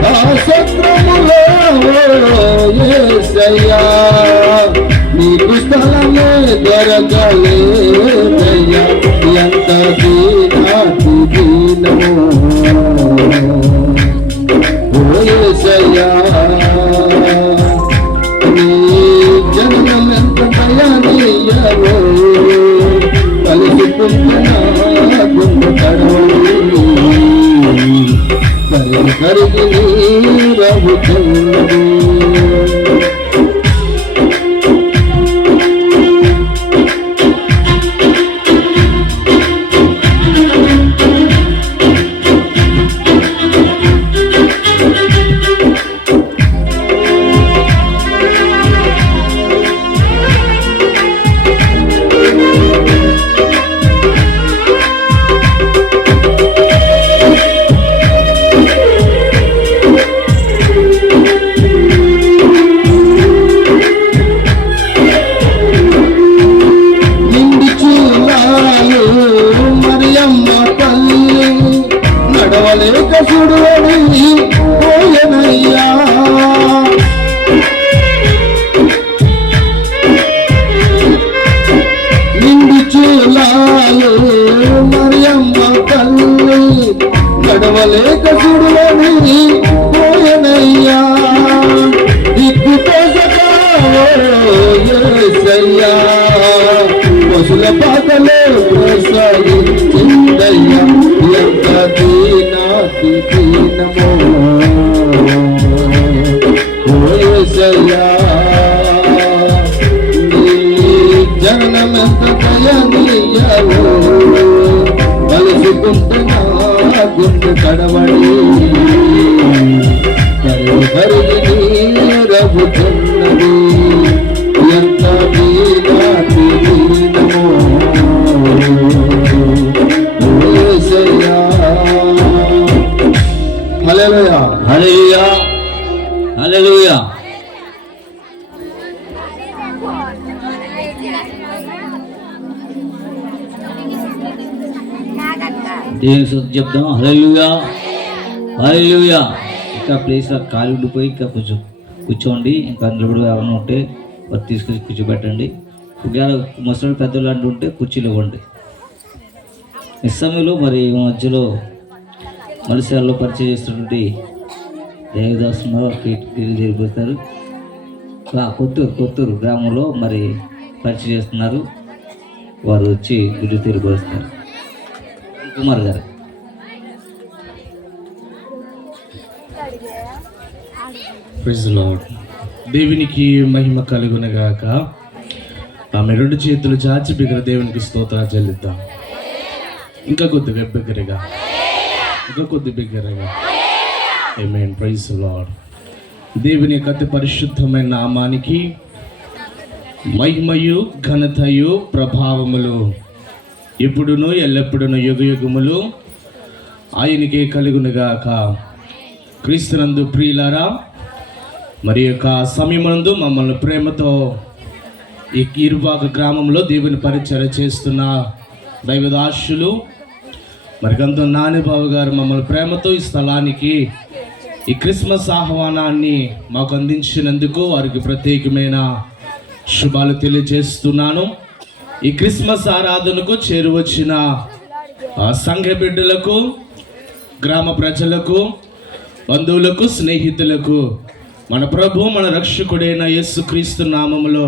ఆ సత్రములో యేసయ్యా నీకు స్థలమే దొరకలేదయ్యా, ఎంత దీనాతి దీనము ఓ యేసయ్యా, నీ జననం ఎంత దయానీయమో, కలిసికుంటున్నా గుండె తడవడి కరిగి కరిగి నీరవుతున్నది. నడవలేక చూడని పోయనయ్యా, నిండి చూలాలు మరియమ్మ తల్లి, నడవలేక చూడని పోయనయ్యా, దిక్కు తోసయ్యా పశుల పాటలే ప్రసాదించిందయ్యా, ఎంత దీనాతి దీనమో ఓ యేసయ్యా, నీ జననమెంత దయనీయమో, కలిసికుంటున్నా గుండె తడవడి కరిగి కరిగి నీరవుతున్నది, ఎంత దీనాతి దీనమో ఓ యేసయ్యా. హల్లెలూయా, హల్లెలూయా, హల్లెలూయా. దేవుని స్తుతి చెప్దాం. హల్లెలూయా, హల్లెలూయా. ఇంకా ప్లేస్లో ఖాళీ ఉండిపోయి ఇంకా కొంచెం కూర్చోండి. ఇంకా నిలబడి ఎవరైనా ఉంటే వారు తీసుకొచ్చి కూర్చోబెట్టండి. ఒకవేళ ముసలి పెద్దలు అంటూ ఉంటే కుర్చీలు ఇవ్వండి. ఈ సమయంలో మరి మధ్యలో మలిశాలలో పరిచయం చేస్తున్నటువంటి దేవదాసు జరిగిపోతారు. కొత్తూరు గ్రామంలో మరి పరిచయం చేస్తున్నారు. వారు వచ్చి గుడి తిరిగిపోస్తారు. కుమార్ గారు. Praise Lord. దేవునికి మహిమ కలుగునగాక. ఆమె రెండు చేతులు చాచి బిగ్గర దేవునికి స్తోత్రాలు చెల్లిద్దాం. ఇంకా కొద్దిగా బిగ్గరగా, ఇంకా కొద్ది బిగ్గరగా. ఆమేన్. Praise Lord. దేవుని యొక్క అతి పరిశుద్ధమైన నామానికి మహిమయు ఘనతయు ప్రభావములు ఇప్పుడును ఎల్లప్పుడును యుగయుగములు ఆయనకే కలుగునుగాక. క్రీస్తునందు ప్రియులారా, మరి యొక్క సమయమందు మమ్మల్ని ప్రేమతో ఈ ఇరువాక గ్రామంలో దేవుని పరిచర్య చేస్తున్న దైవదాసులు మరి గంధం నానిబాబు గారు మమ్మల్ని ప్రేమతో ఈ స్థలానికి ఈ క్రిస్మస్ ఆహ్వానాన్ని మాకు అందించినందుకు వారికి ప్రత్యేకమైన శుభాలు తెలియజేస్తున్నాను. ఈ క్రిస్మస్ ఆరాధనకు చేరువచ్చిన సంఘ బిడ్డలకు, గ్రామ ప్రజలకు, బంధువులకు, స్నేహితులకు మన ప్రభు మన రక్షకుడైన యేసుక్రీస్తు నామములో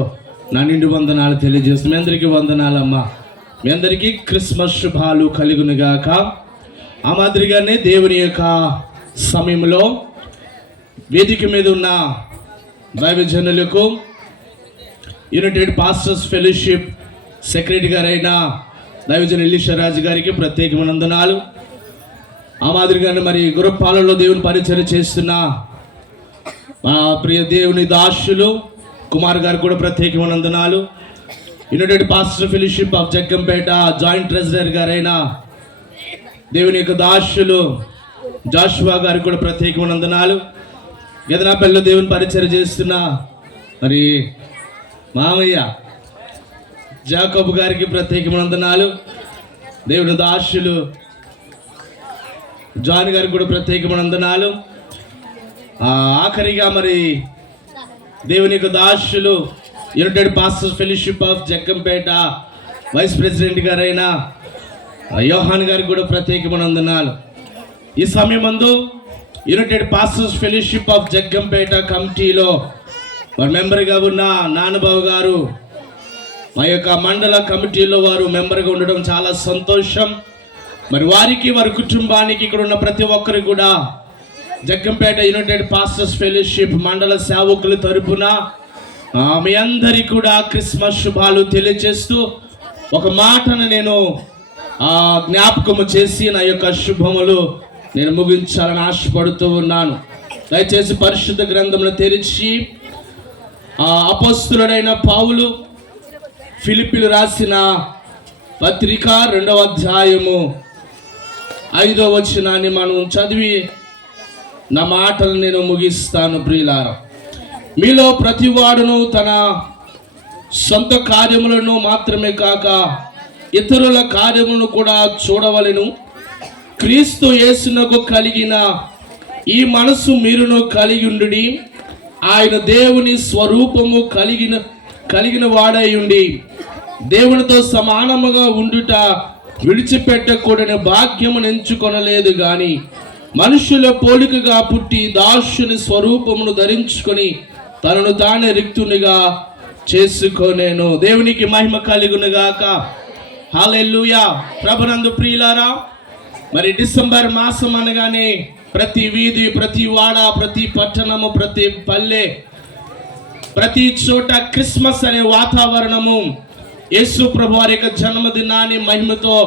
నా నిండు వందనాలు తెలియజేస్తుంది. మీ అందరికీ వందనాలమ్మా. మీ అందరికీ క్రిస్మస్ శుభాలు కలుగునుగాక. ఆ మాదిరిగానే దేవుని యొక్క సమయంలో వేదిక మీద ఉన్న దైవజనులకు, యునైటెడ్ పాస్టర్స్ ఫెలోషిప్ సెక్రటరీ గారైన దైవజన ఎలీషారాజు గారికి ప్రత్యేకమైన వందనాలు. ఆ మాదిరిగానే మరి గురపాలలో దేవుని పరిచర్య చేస్తున్న మా ప్రియ దేవుని దాసులు కుమార్ గారు కూడా ప్రత్యేకమైన వందనాలు. United pastor fellowship of Jaggampeta joint treasurer గారైన దేవుని యొక్క దాసులు జాషువా గారికి కూడా ప్రత్యేకమైన వందనాలు. గదనాపల్లిలో దేవుని పరిచర్య చేస్తున్న మరి మామయ్య జాకబ్ గారికి ప్రత్యేకమైన వందనాలు. దేవుని దాసులు జాన్ గారికి కూడా ప్రత్యేకమైన వందనాలు. ఆఖరిగా మరి దేవుని యొక్క దాసులు united pastors fellowship of Jaggampeta vice president గారైన యోహాన్ గారికి కూడా ప్రత్యేకమైన వందనాలు. ఈ సమయమందు united pastors fellowship of Jaggampeta కమిటీలో మరి మెంబర్గా ఉన్న నాన్నబాబు గారు మా యొక్క మండల కమిటీలో వారు మెంబర్గా ఉండడం చాలా సంతోషం. మరి వారికి, వారి కుటుంబానికి, ఇక్కడ ఉన్న ప్రతి ఒక్కరికి కూడా జగ్గంపేట యునైటెడ్ పాస్టర్స్ ఫెలోషిప్ మండల సేవకుల తరపున మీ అందరికీ కూడా క్రిస్మస్ శుభాలు తెలియజేస్తూ ఒక మాటను నేను జ్ఞాపకము చేసి నా యొక్క శుభములు నేను ముగించాలని ఆశపడుతూ ఉన్నాను. దయచేసి పరిశుద్ధ గ్రంథమును తెరిచి అపోస్తలుడైన పౌలు ఫిలిప్పీలు రాసిన పత్రిక 2వ అధ్యాయము 5వ వచనాన్ని మనం చదివి నా మాటలు నేను ముగిస్తాను. ప్రియులారా, మీలో ప్రతివాడును తన సొంత కార్యములను మాత్రమే కాక ఇతరుల కార్యములను కూడా చూడవలెను. క్రీస్తు యేసునకు కలిగిన ఈ మనసు మీరును కలిగి ఉండుడి. ఆయన దేవుని స్వరూపము కలిగిన వాడై ఉండి దేవునితో సమానముగా ఉండుట విడిచిపెట్టకూడని భాగ్యమును ఎంచుకొనలేదు గాని మనుషుల పోలికగా పుట్టి దాసుని స్వరూపమును ధరించుకొని తనను తానే రిక్తునిగా చేసుకొనేను. దేవునికి మహిమ కలుగునుగాక. హల్లెలూయా. ప్రభునందు ప్రియులారా, మరి డిసెంబర్ మాసం అనగానే ప్రతి వీధి, ప్రతి వాడ, ప్రతి పట్టణము, ప్రతి పల్లె, ప్రతి చోట క్రిస్మస్ అనే వాతావరణము, యేసు ప్రభు వారి యొక్క జన్మదినాన్ని మహిమతో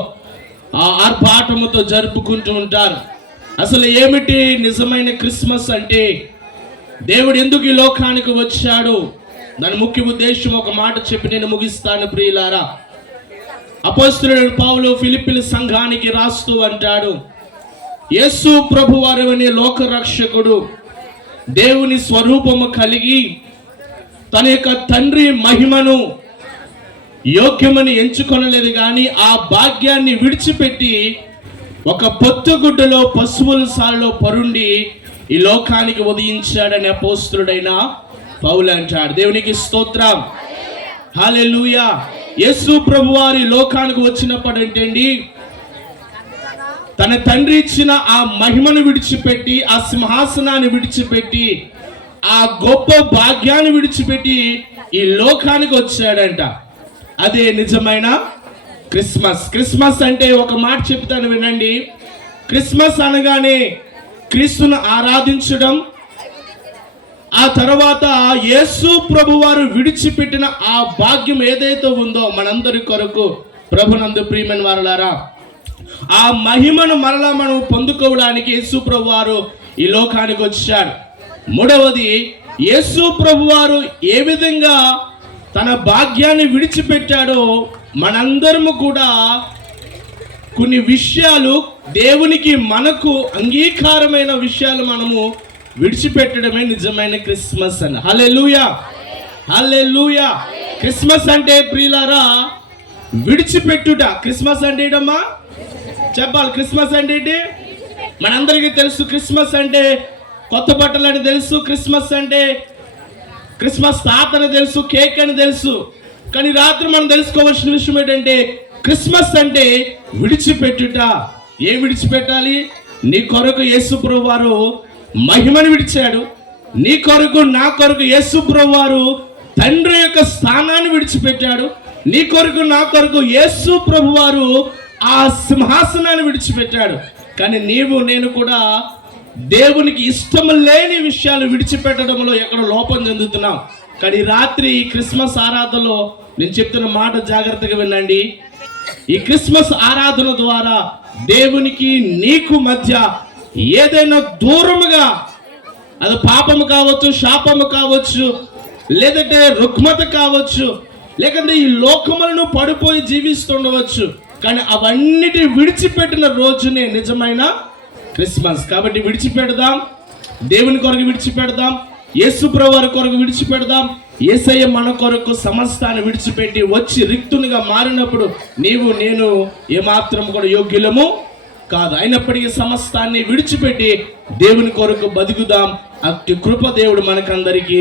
ఆర్భాటముతో జరుపుకుంటూ ఉంటారు. అసలు ఏమిటి నిజమైన క్రిస్మస్ అంటే? దేవుడు ఎందుకు ఈ లోకానికి వచ్చాడు? దాని ముఖ్య ఉద్దేశం ఒక మాట చెప్పి నేను ముగిస్తాను. ప్రియులారా, అపోస్తలుడైన పౌలు ఫిలిప్పీల సంఘానికి రాస్తూ అంటాడు, యేసు ప్రభు వారు అనే లోక రక్షకుడు దేవుని స్వరూపము కలిగి తన యొక్క తండ్రి మహిమను యోగ్యమని ఎంచుకొనలేదు కానీ ఆ భాగ్యాన్ని విడిచిపెట్టి ఒక పొత్తుగుడ్డలో పశువుల సాలలో పరుండి ఈ లోకానికి ఉదయించాడని అపోస్తలుడైన పౌలు అంటాడు. దేవునికి స్తోత్రం. హల్లెలూయా. యేసు ప్రభు వారి లోకానికి వచ్చినప్పుడు ఏంటండి, తన తండ్రి ఇచ్చిన ఆ మహిమను విడిచిపెట్టి, ఆ సింహాసనాన్ని విడిచిపెట్టి, ఆ గొప్ప భాగ్యాన్ని విడిచిపెట్టి ఈ లోకానికి వచ్చాడంట. అదే నిజమైన క్రిస్మస్. క్రిస్మస్ అంటే ఒక మాట చెప్తాను వినండి. క్రిస్మస్ అనగానే క్రీస్తును ఆరాధించడం, ఆ తర్వాత యేసు ప్రభు వారు విడిచిపెట్టిన ఆ భాగ్యం ఏదైతే ఉందో మనందరి కొరకు, ప్రభునందు ప్రియమైన వారలారా, ఆ మహిమను మరలా మనం పొందుకోవడానికి యేసు ప్రభు వారు ఈ లోకానికి వచ్చాడు. మూడవది, యేసు ప్రభు వారు ఏ విధంగా తన భాగ్యాన్ని విడిచిపెట్టాడో మనందరము కూడా కొన్ని విషయాలు, దేవునికి మనకు అంగీకారమైన విషయాలు మనము విడిచిపెట్టడమే నిజమైన క్రిస్మస్ అని. హల్లెలూయా, హల్లెలూయా. క్రిస్మస్ అంటే ప్రియులారా విడిచిపెట్టుట. క్రిస్మస్ అంటే ఏంటమ్మా చెప్పాలి? క్రిస్మస్ అంటే ఏంటి? మనందరికీ తెలుసు. క్రిస్మస్ అంటే కొత్త బట్టలు అని తెలుసు. క్రిస్మస్ అంటే క్రిస్మస్ తాత అని తెలుసు, కేక్ అని తెలుసు. కానీ రాత్రి మనం తెలుసుకోవాల్సిన విషయం ఏంటంటే క్రిస్మస్ అంటే విడిచిపెట్టుట. ఏ విడిచిపెట్టాలి? నీ కొరకు యేసు ప్రభు వారు మహిమను విడిచాడు. నీ కొరకు, నా కొరకు యేసు ప్రభు వారు తండ్రి యొక్క స్థానాన్ని విడిచిపెట్టాడు. నీ కొరకు, నా కొరకు యేసు ప్రభు వారు ఆ సింహాసనాన్ని విడిచిపెట్టాడు. కానీ నీవు నేను కూడా దేవునికి ఇష్టం లేని విషయాలు విడిచిపెట్టడంలో ఎక్కడ లోపం చెందుతున్నాం. కానీ రాత్రి ఈ క్రిస్మస్ ఆరాధనలో నేను చెప్తున్న మాట జాగ్రత్తగా వినండి. ఈ క్రిస్మస్ ఆరాధన ద్వారా దేవునికి నీకు మధ్య ఏదైనా దూరముగా, అది పాపము కావచ్చు, శాపము కావచ్చు, లేదంటే రుగ్మత కావచ్చు, లేకంటే ఈ లోకములను పడిపోయి జీవిస్తుండవచ్చు, కానీ అవన్నిటి విడిచిపెట్టిన రోజునే నిజమైన క్రిస్మస్. కాబట్టి విడిచిపెడదాం, దేవుని కొరకు విడిచిపెడదాం, యేసు ప్రభువు వారి కొరకు విడిచిపెడదాం, యేసయ్య మన కొరకు సమస్తాన్ని విడిచిపెట్టి వచ్చి రిక్తునిగా మారినప్పుడు నీవు నేను ఏమాత్రం కూడా యోగ్యులము కాదు. అయినప్పటికీ సమస్తాన్ని విడిచిపెట్టి దేవుని కొరకు బతుకుదాం. అట్టి కృప దేవుడు మనకందరికీ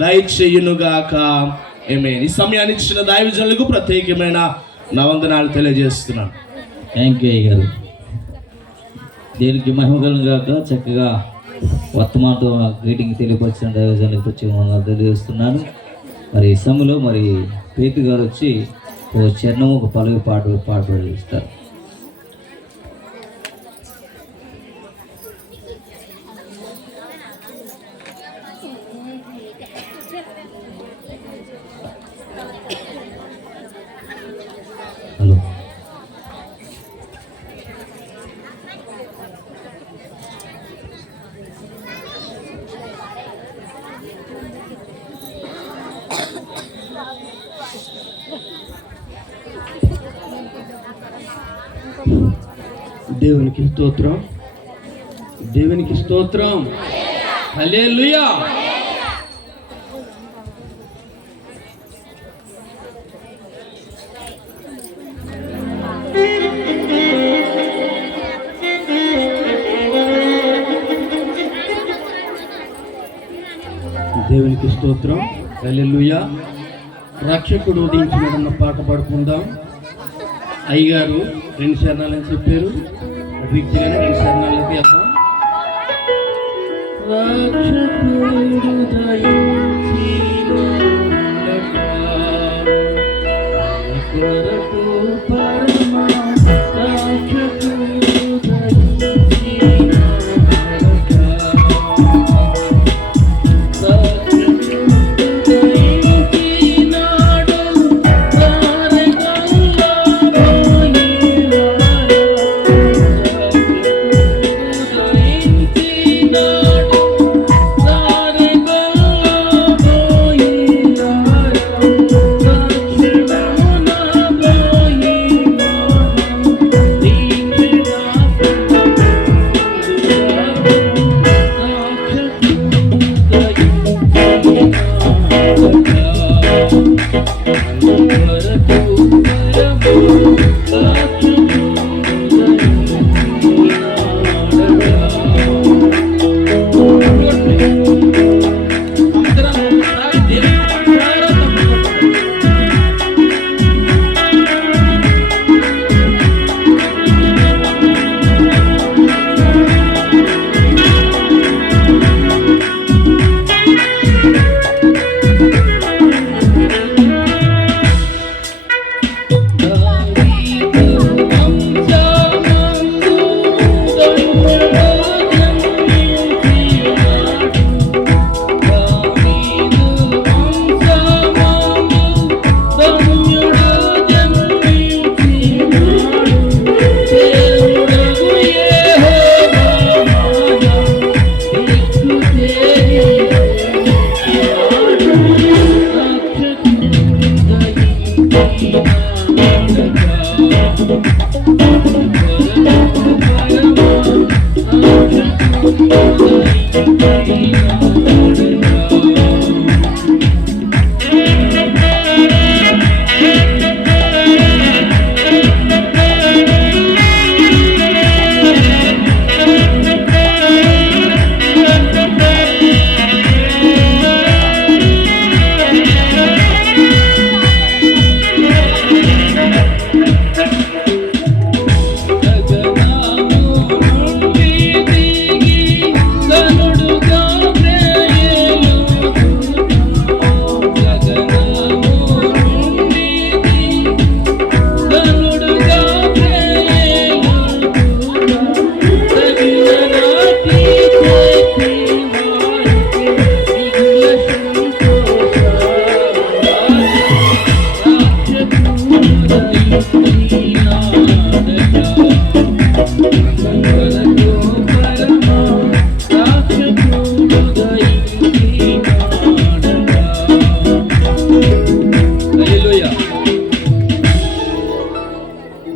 దయచేయునుగాక. ఆమేన్. ఈ సమయాన్ని ఇచ్చిన దైవజనులకు ప్రత్యేకమైన నా వందనాలు తెలియజేస్తున్నాను. థ్యాంక్ యూ అయ్య గారు. దేనికి మహిమగలను గాక. చక్కగా వర్తమానంతో గ్రీటింగ్ తెలియపరిచిన దైవజనులకు ప్రత్యేకంగా తెలియజేస్తున్నాను. మరి ఈ సమయంలో మరి పేతు గారు వచ్చి ఒక చరణం ఒక పలుగు పాట ఇస్తారు. హలో. దేవునికి స్తోత్రం, దేవునికి స్తోత్రం. హల్లెలూయా. దేవునికి స్తోత్రం. హల్లెలూయా. రక్షకుడు ఉదయించినన్న పాట పాడుకుందాం. అయ్యగారు 2 శరణాలని చెప్పారు. వ్యక్తిగానే 2 శరణాలకి వెళ్దాం. రక్షకుడు కొరకు పరమ రక్షకుడు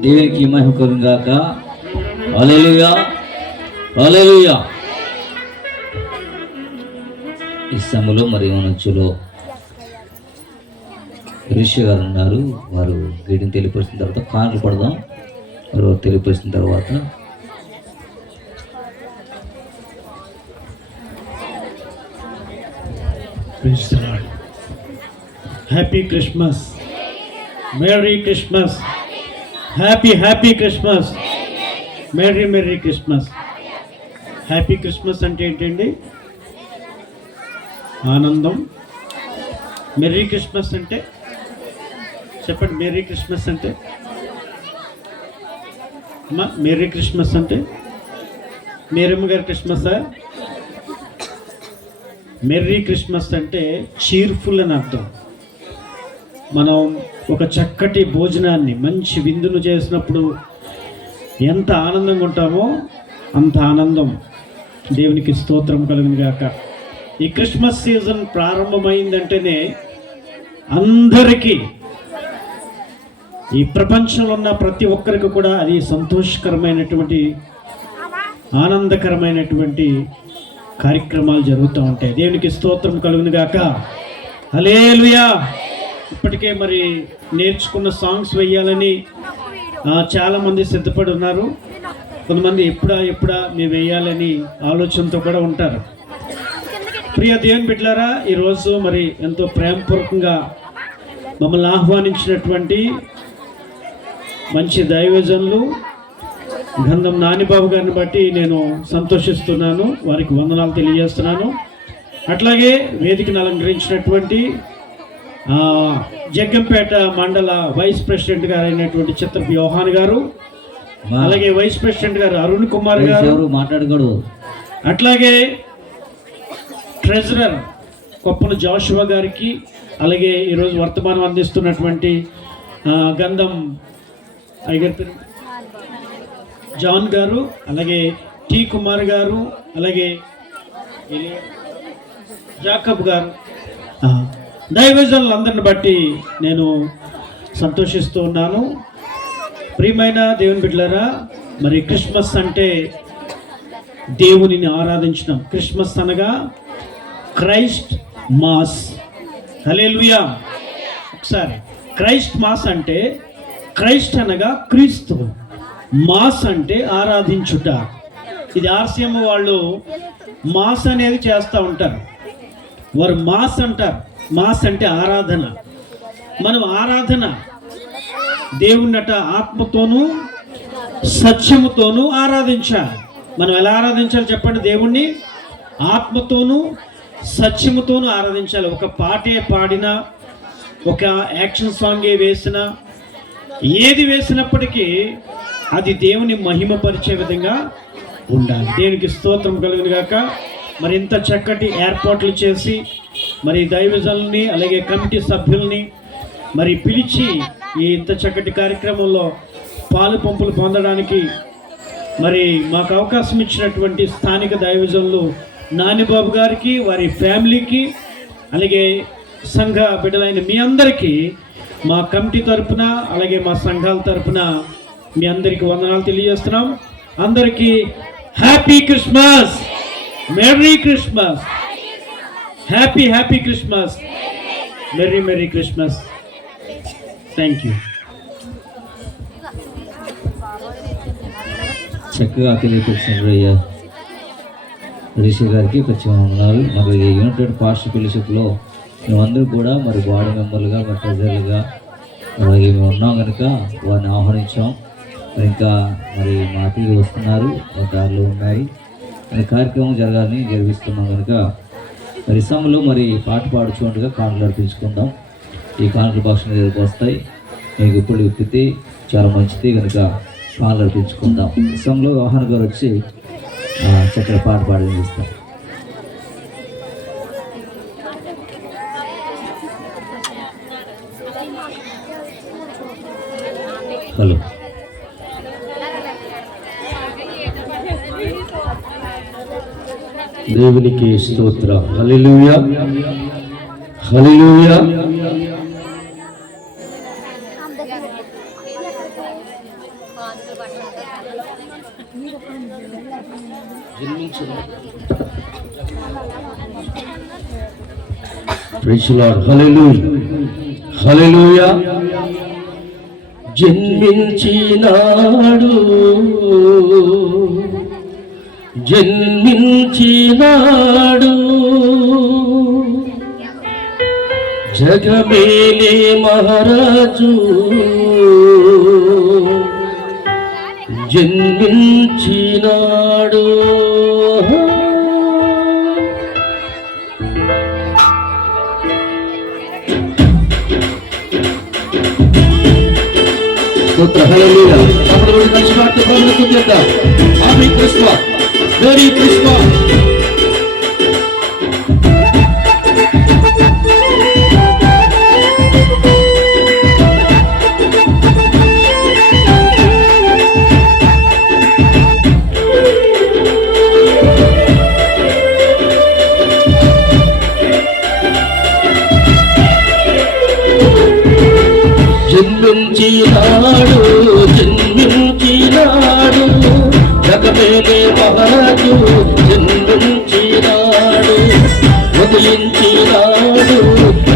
దేవునికి మహిమ కలుగును గాక. హల్లెలూయా, హల్లెలూయా. ఈ సమయంలో మరి మనచులో రిషి గారు ఉన్నారు. వారు గీడిని తెలియపరిచిన తర్వాత కానుకలు పడదాం. వారు తెలియపరిచిన తర్వాత happy Christmas, merry Christmas, happy Christmas, merry Christmas. Happy Christmas అంటే ఏంటండి? ఆనందం. మెర్రీ క్రిస్మస్ అంటే చెప్పండి. మెర్రీ క్రిస్మస్ అంటే అమ్మా, మెర్రీ క్రిస్మస్ అంటే మేరమ్మ గారి క్రిస్మసా? మెర్రీ క్రిస్మస్ అంటే చీర్ఫుల్ అని అర్థం. మనం ఒక చక్కటి భోజనాన్ని, మంచి విందును చేసినప్పుడు ఎంత ఆనందంగా ఉంటామో అంత ఆనందం. దేవునికి స్తోత్రం కలుగును గాక. ఈ క్రిస్మస్ సీజన్ ప్రారంభమైందంటేనే అందరికీ, ఈ ప్రపంచంలో ఉన్న ప్రతి ఒక్కరికి కూడా అది సంతోషకరమైనటువంటి, ఆనందకరమైనటువంటి కార్యక్రమాలు జరుగుతూ ఉంటాయి. దేవునికి స్తోత్రం కలుగును గాక. హల్లెలూయా. ఇప్పటికే మరి నేర్చుకున్న సాంగ్స్ వేయాలని చాలామంది సిద్ధపడి ఉన్నారు. కొంతమంది ఎప్పుడా మేము వేయాలని ఆలోచనతో కూడా ఉంటారు. ప్రియ దేవుని బిడ్డలారా, ఈరోజు మరి ఎంతో ప్రేమపూర్వకంగా మమ్మల్ని ఆహ్వానించినటువంటి మంచి దైవజనులు గంధం నానిబాబు గారిని బట్టి నేను సంతోషిస్తున్నాను. వారికి వందనాలు తెలియజేస్తున్నాను. అట్లాగే వేదికను అలంకరించినటువంటి జగ్గంపేట మండల వైస్ ప్రెసిడెంట్ గారు అయినటువంటి చిత్రపు యోహాన్ గారు, అలాగే వైస్ ప్రెసిడెంట్ గారు అరుణ్ కుమార్ గారు మాట్లాడగలరు, అట్లాగే ట్రెజరర్ కొప్పన జాషువా గారికి, అలాగే ఈరోజు వర్తమానం అందిస్తున్నటువంటి గంధం అయ్యగారి పేరు జాన్ గారు, అలాగే టి కుమార్ గారు, అలాగే జాకబ్ గారు, దైవజనులందరిని బట్టి నేను సంతోషిస్తూ ఉన్నాను. ప్రియమైన దేవుని బిడ్డలారా, మరి క్రిస్మస్ అంటే దేవునిని ఆరాధించడం. క్రిస్మస్ అనగా క్రైస్ట్ మాస్. హల్లెలూయా. ఒకసారి క్రైస్ట్ మాస్ అంటే, క్రైస్ట్ అనగా క్రీస్తు, మాస్ అంటే ఆరాధించుట. ఇది ఆర్సీఎం వాళ్ళు మాస్ అనేది చేస్తూ ఉంటారు. వారు మాస్ అంటారు. మాస్ అంటే ఆరాధన. మనం ఆరాధన దేవుణ్ణట ఆత్మతోనూ సత్యముతోనూ ఆరాధించాలి. మనం ఎలా ఆరాధించాలి చెప్పండి? దేవుణ్ణి ఆత్మతోనూ సత్యముతోనూ ఆరాధించాలి. ఒక పాటే పాడినా, ఒక యాక్షన్ సాంగే వేసినా, ఏది వేసినప్పటికీ అది దేవుని మహిమపరిచే విధంగా ఉండాలి. దేవునికి స్తోత్రం కలుగును గాక. మరి ఇంత చక్కటి ఏర్పాట్లు చేసి మరి దైవజనుల్ని, అలాగే కమిటీ సభ్యుల్ని మరి పిలిచి ఈ ఇంత చక్కటి కార్యక్రమంలో పాలు పంపులు పొందడానికి మరి మాకు అవకాశం ఇచ్చినటువంటి స్థానిక దైవజనులు నానిబాబు గారికి, వారి ఫ్యామిలీకి, అలాగే సంఘ బిడ్డలైన మీ అందరికీ మా కమిటీ తరపున, అలాగే మా సంఘాల తరపున మీ అందరికీ వందనాలు తెలియజేస్తున్నాం. అందరికీ happy Christmas, merry Christmas, happy Christmas, merry Christmas. Thank you. చక్కగా తెలియపరిచిన రిషి గారికి ప్రత్యేక వందనాలు. మరి యునైటెడ్ పాస్ట్ ఫెలోషిప్లో మేమందరూ కూడా మరి బాడీ మెంబర్లుగా, మరి ట్రెజర్లుగా అలాగే మేము ఉన్నాం కనుక వారిని ఆహ్వానించాం. మరి ఇంకా మరి మా అతిథులు వస్తున్నారు, దారిలో ఉన్నాయి. మరి కార్యక్రమం జరగాలని జరిపిస్తున్నాం కనుక మరి సమయంలో మరి పాట పాడుచుండగా కానుకలు అర్పించుకుందాం. ఈ కానుకల భాషను దగ్గరకు వస్తాయి. మీకు ఇప్పుడు విప్పితే చాలా మంచిది కనుక కానుకలు అర్పించుకుందాం. ఈ సమయంలో వాహన గారు వచ్చి చక్కగా పాట పాడని ఇస్తారు. హలో. దేవునికి స్తోత్రం. హల్లెలూయా, హల్లెలూయా. Praise the Lord. హల్లెలూయా, హల్లెలూయా. జన్మించినాడు జగమేలే మహారాజు జన్మించినాడు. హల్లెలూయా. అప్పుడు కలిసి పాడితే ప్రభువుకు చేద్దాం. ఆమె కృష్ణ మేరీ కృష్ణ. జన్మించినాడు జగమేలే మహారాజు జన్మించినాడు.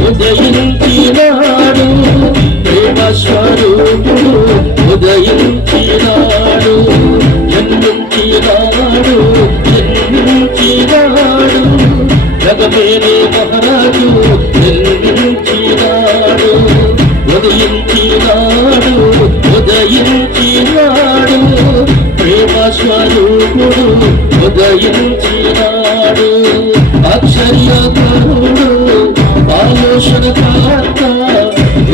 ఉదయించినాడు ప్రేమ స్వరూపుడు ఉదయించినాడు. జన్మించినాడు జగమేలే మహారాజు జన్మించినాడు. ఉదయించినాడు ప్రేమ స్వరూపుడు ఉదయించినాడు. ఆశ్చర్యకరుడు ఆలోచనకర్త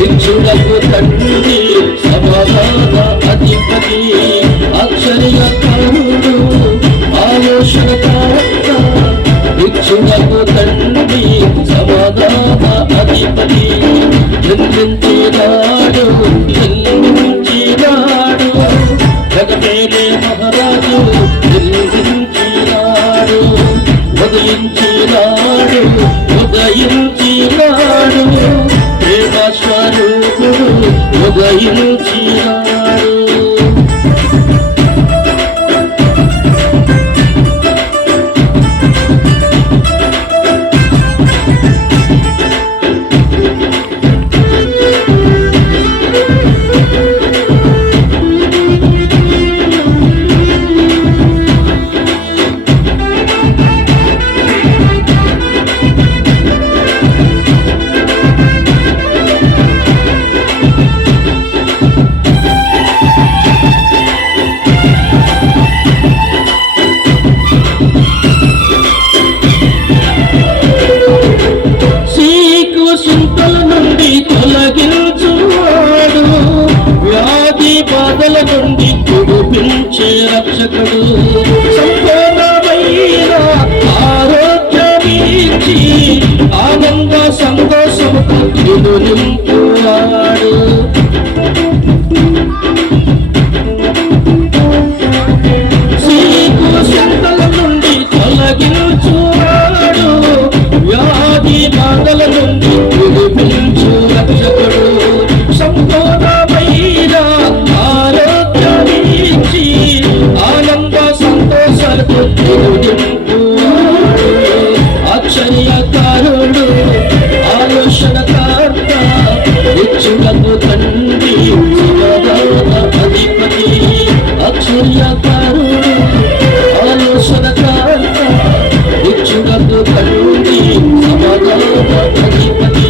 ఇచ్చులకు తండ్రి సమాధాన అధిపతి. ఆశ్చర్యకరుడు ఆలోచనకర్త ఇచ్చులకు తండ్రి సమాధాన అధిపతి. జన్మించినాడు జగమేలే మహారాజు జన్మించినాడు. ఉదయించినాడు ప్రేమ స్వరూపుడు ఉదయించినాడు. తొలగించువాడు వ్యాధి బాధల నుండి కుడిపించే రక్షకుడు. సంపూర్ణమైన ఆరోగ్యమిచ్చి ఆనంద సంతోషముతో నింపువాడు. సీకు చింతల నుండి తొలగించువాడు వ్యాధి బాధల నుండి కుడిపించు రక్షకుడు. సంపూర్ణమైన ఆరోగ్యమిచ్చి ఆనంద సంతోషాలతో నింపువాడు. ఆశ్చర్యకారుడు ఆలోచనకర్త ఇచ్చులకు తండ్రి సమాధాన అధిపతి. ఆశ్చర్యకారుడు ఆలోచనకర్త ఇచ్చులకు తండ్రి సమాధాన అధిపతి.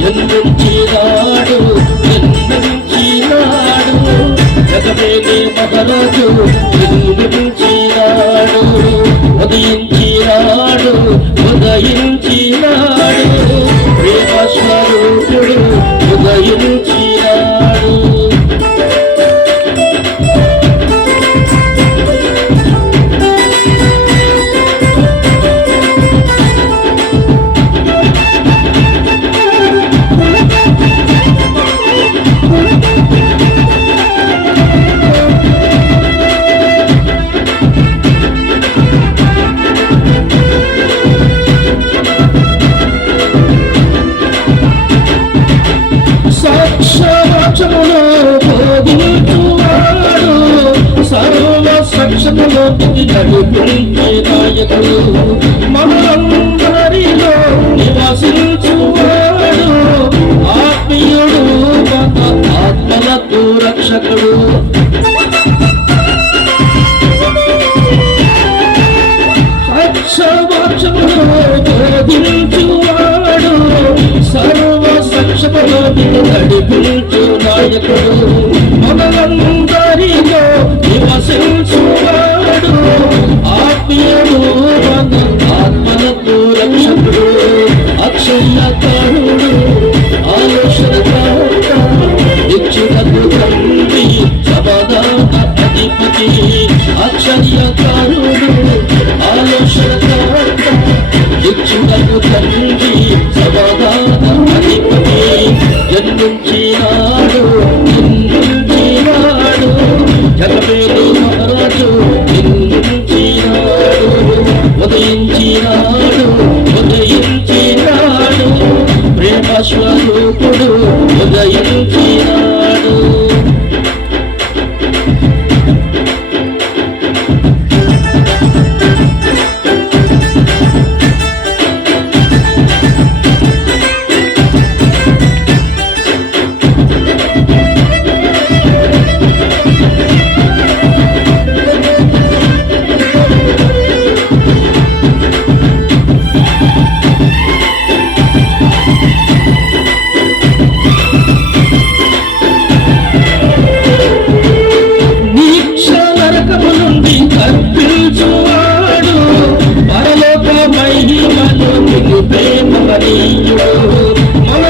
జన్మించినాడు జగమేలే మహారాజు జన్మించినాడు. ఉదయించినాడు ప్రేమ స్వరూపుడు ఉదయించినాడు. సక్షములోకి నడిపించే నాయకుడు. మనందరిలో నివసించువాడు ఆత్మీయ రక్షకుడు సత్యవాక్యమును బోధించువాడు సర్వ సత్యములో నడిపించు నాయకుడు మనలందరిలో నివసించువాడు ఆత్మీయుడు ఆత్మలకు రక్షకుడు అక్షయకారుడు ఆలోచనకర్త ఇచ్చుటకు తండ్రి సమాధాన అధిపతి అక్షయకారుడు ఆలోచనకర్త ఇచ్చుటకు తండ్రి సమాధాన అధిపతి జన్మించినాడు జన్మించినాడు జగమేలు మహారాజు జన్మించినాడు ఉదయించినాడు ఉదయించినాడు ప్రేమ స్వరూపుడు ఉదయించినాడు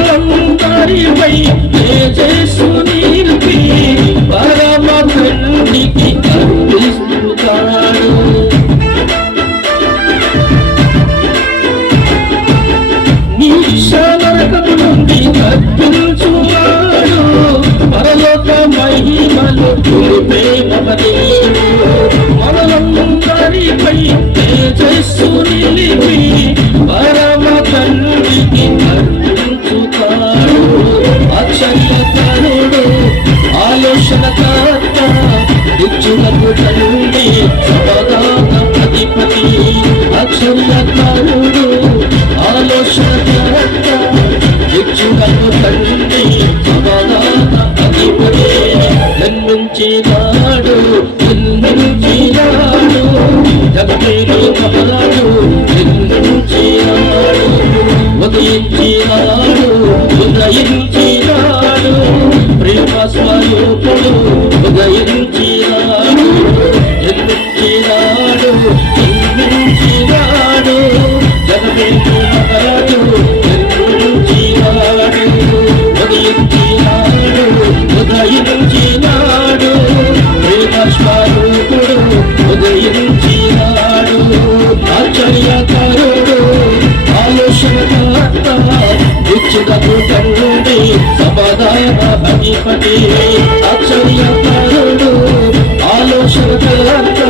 మనలందరిపై తేజస్సు నిలిపి పరమ తండ్రికి అర్పిస్తున్నాడు నీక్షనరకము నుండి తప్పించువాడు పరలోక మహిమలు ప్రేమమనీయుడు మనలందరిపై తేజస్సు నిలిపి పరమ తండ్రికి అర్పించుతాడు అక్షయకరుడు ఆలోచనకర్త ఇచ్చులకు తండ్రి సమాధాన అధిపతి అక్షయకరుడు ఆలోచనకర్త ఇచ్చులకు తండ్రి సమాధాన అధిపతి జన్మించినాడు జన్మించినాడు జగమేలు మహారాజు జన్మించినాడు ఉదయించినాడు ఉదయించినాడు ప్రేమ స్వరూపుడు ఉదయించినాడు జన్మించినాడు జన్మించినాడు జగమేలు మహారాజు జన్మించినాడు ఉదయించినాడు ఉదయించినాడు ప్రేమ స్వరూపుడు ఉదయించినాడు ఆశ్చర్యకరుడు ఆలోచనకర్త ఇచ్చుటకు తండ్రి సమాధాన అధిపతి ఆశ్చర్యకరుడు ఆలోచనకర్త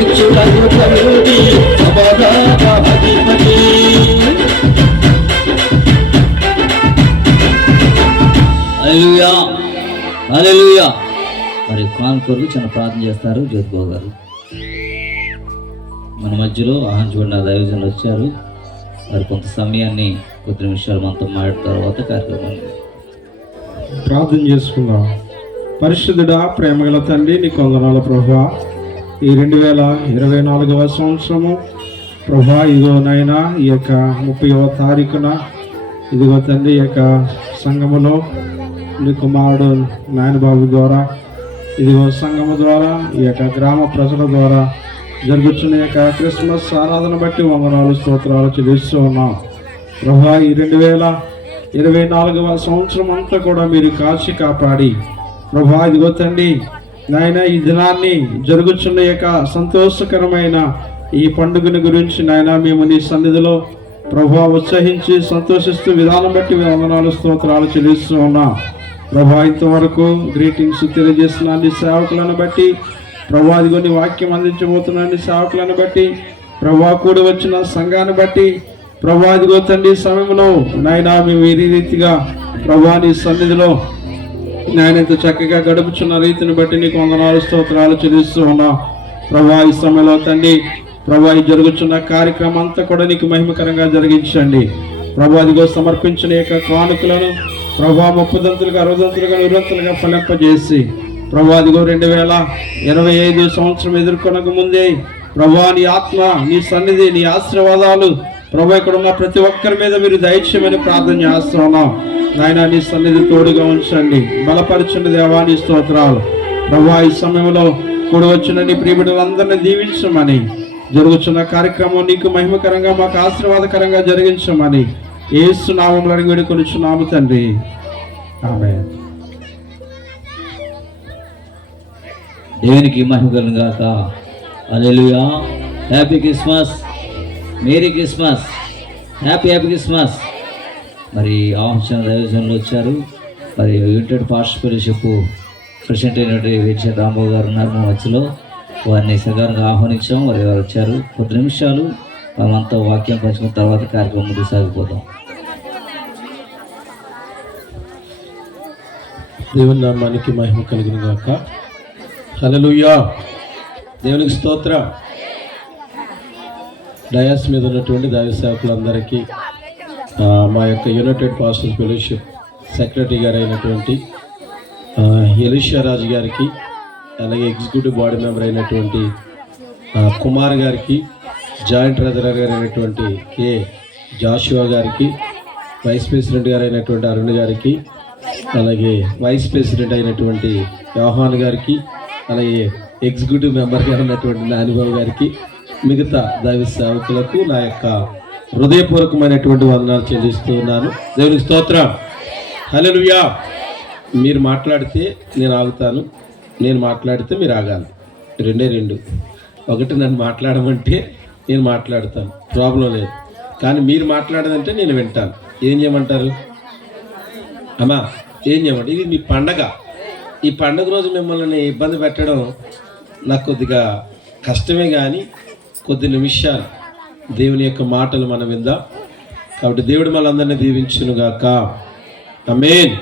ఇచ్చుటకు తండ్రి సమాధాన అధిపతి హల్లెలూయా హల్లెలూయా. మరి ఖాన్ కొరకు చిన్న ప్రార్థన చేస్తారు జ్యోతిబాబు గారు. మన మధ్యలో ఆహ్వానించబడిన దైవజనులు వచ్చారు. మరి కొంత సమయాన్ని కొద్ది నిమిషాలు మనతో మాట్లాడిన తర్వాత కార్యక్రమాన్ని ప్రార్థన చేసుకుందాం. పరిశుద్ధుడా, ప్రేమగల తండ్రి, నీకు వందనాలు ప్రభువా. ఈ 2024వ సంవత్సరము ప్రభువా, ఇదిగో నైనా ఈ యొక్క 30వ తారీఖున ఇదిగో తండ్రి ఈ యొక్క సంఘములో నీ కుమారుడు నాయనబాబు ద్వారా ఇదిగో సంఘము ద్వారా ఈ యొక్క గ్రామ ప్రజల ద్వారా జరుగుతున్న యొక్క క్రిస్మస్ ఆరాధన బట్టి వందనాలు స్తోత్రాలు చెల్లిస్తూ ఉన్నాం ప్రభువా. ఈ 2024వ సంవత్సరం అంతా కూడా మీరు కాచి కాపాడి ప్రభువా ఇదిగో తండ్రి నాయన ఈ దినాన్ని జరుగుతున్న యొక్క సంతోషకరమైన ఈ పండుగను గురించి నాయన మేము నీ సన్నిధిలో ప్రభువా ఉత్సహించి సంతోషిస్తూ విధానం బట్టి వందనాలు స్తోత్రాలు చెల్లిస్తూ ఉన్నాం ప్రభువా. ఇంతవరకు గ్రీటింగ్స్ తెలియజేస్తున్న అన్ని సేవకులను బట్టి ప్రభువా ఇదిగో నీ వాక్యం అందించబోతున్న అన్ని సేవకులను బట్టి ప్రభువా కూడి వచ్చిన సంఘాన్ని బట్టి ప్రభువా ఇదిగో తండ్రి సమయంలో నాయన మేము ఈ రీతిగా ప్రభువా నీ సన్నిధిలో నాయన ఇంత చక్కగా గడుపుచున్న రీతిని బట్టి నీకు వందనాలు స్తోత్రాలు చెల్లిస్తూ ఉన్నాం ప్రభువా. ఈ సమయంలో తండ్రి ప్రభువా ఈ జరుగుతున్న కార్యక్రమం అంతా కూడా నీకు మహిమకరంగా జరిగించండి ప్రభువా. ఇదిగో సమర్పించిన యొక్క కానుకలను ప్రభువా 30 దంతులుగా 60 దంతులుగా 100 దంతులుగా ఫలింపజేసి ప్రభు అదిగో 2025 సంవత్సరం ఎదుర్కొనక ముందే ప్రభు నీ ఆత్మ, నీ సన్నిధి, నీ ఆశీర్వాదాలు ప్రభు ఇక్కడ ఉన్న ప్రతి ఒక్కరి మీద మీరు దయచేయమని ప్రార్థన చేస్తున్నాం. నాయన నీ సన్నిధి తోడుగా ఉంచండి, బలపరచండి దేవా, నీ స్తోత్రాలు. ప్రభు ఈ సమయంలో కూడి వచ్చిన నీ ప్రియబిడ్డలందరినీ దీవించమని, జరుగుతున్న కార్యక్రమం నీకు మహిమకరంగా మాకు ఆశీర్వాదకరంగా జరిగించమని యేసు నామములో అడిగి వేడుకొనుచున్నాము తండ్రి, ఆమేన్. దేవునికి మహిమ కలుగును గాక. హల్లెలూయా. Happy Christmas, merry Christmas, happy Christmas. మరి ఆహ్వాన దైవజనులు వచ్చారు. మరి యునైటెడ్ పాస్టర్ ఫెలోషిప్ ప్రెసిడెంట్ అయినటువంటి హెచ్ఎన్ రాంబాబు గారు ఉన్నారు మా మధ్యలో. వారిని సగారంగా ఆహ్వానించాం. వారు వచ్చారు. కొద్ది నిమిషాలు మనమంతా వాక్యం పంచుకున్న తర్వాత కార్యక్రమం ముందుకు సాగిపోతాం. దేవుని నామానికి మహిమ కలుగును గాక. హల్లెలూయా. దేవునికి స్తోత్రం. డయాస్ మీద ఉన్నటువంటి దైవ సేవకులందరికీ, మా యొక్క యునైటెడ్ పాస్టర్స్ ఫెలోషిప్ సెక్రటరీ గారు అయినటువంటి ఎలీషా రాజు గారికి, అలాగే ఎగ్జిక్యూటివ్ బాడీ మెంబర్ అయినటువంటి కుమార్ గారికి, జాయింట్ ట్రెజరర్ గారు అయినటువంటి కే జాషువా గారికి, వైస్ ప్రెసిడెంట్ గారు అయినటువంటి అరుణ్ గారికి, అలాగే వైస్ ప్రెసిడెంట్ అయినటువంటి యోహాన్ గారికి, అలాగే ఎగ్జిక్యూటివ్ మెంబర్ గారు అయినటువంటి నానిబాబు గారికి, మిగతా దైవ సేవకులకు నా యొక్క హృదయపూర్వకమైనటువంటి వందనాలు చెల్లిస్తూ ఉన్నాను. దేవునికి స్తోత్రం. హల్లెలూయా. మీరు మాట్లాడితే నేను ఆగుతాను, నేను మాట్లాడితే మీరు ఆగాలి. రెండు. ఒకటి నన్ను మాట్లాడమంటే నేను మాట్లాడతాను, ప్రాబ్లం లేదు. కానీ మీరు మాట్లాడదంటే నేను వింటాను. ఏం చేయమంటారు అమ్మా? ఏం చేయమంటారు? ఇది మీ పండగ. ఈ పండగ రోజు మిమ్మల్ని ఇబ్బంది పెట్టడం నాకు కొద్దిగా కష్టమే, కానీ కొద్ది నిమిషాలు దేవుని యొక్క మాటలు మనం విందాం. కాబట్టి దేవుడు మనందరినీ దీవించునుగాక. ఆమేన్.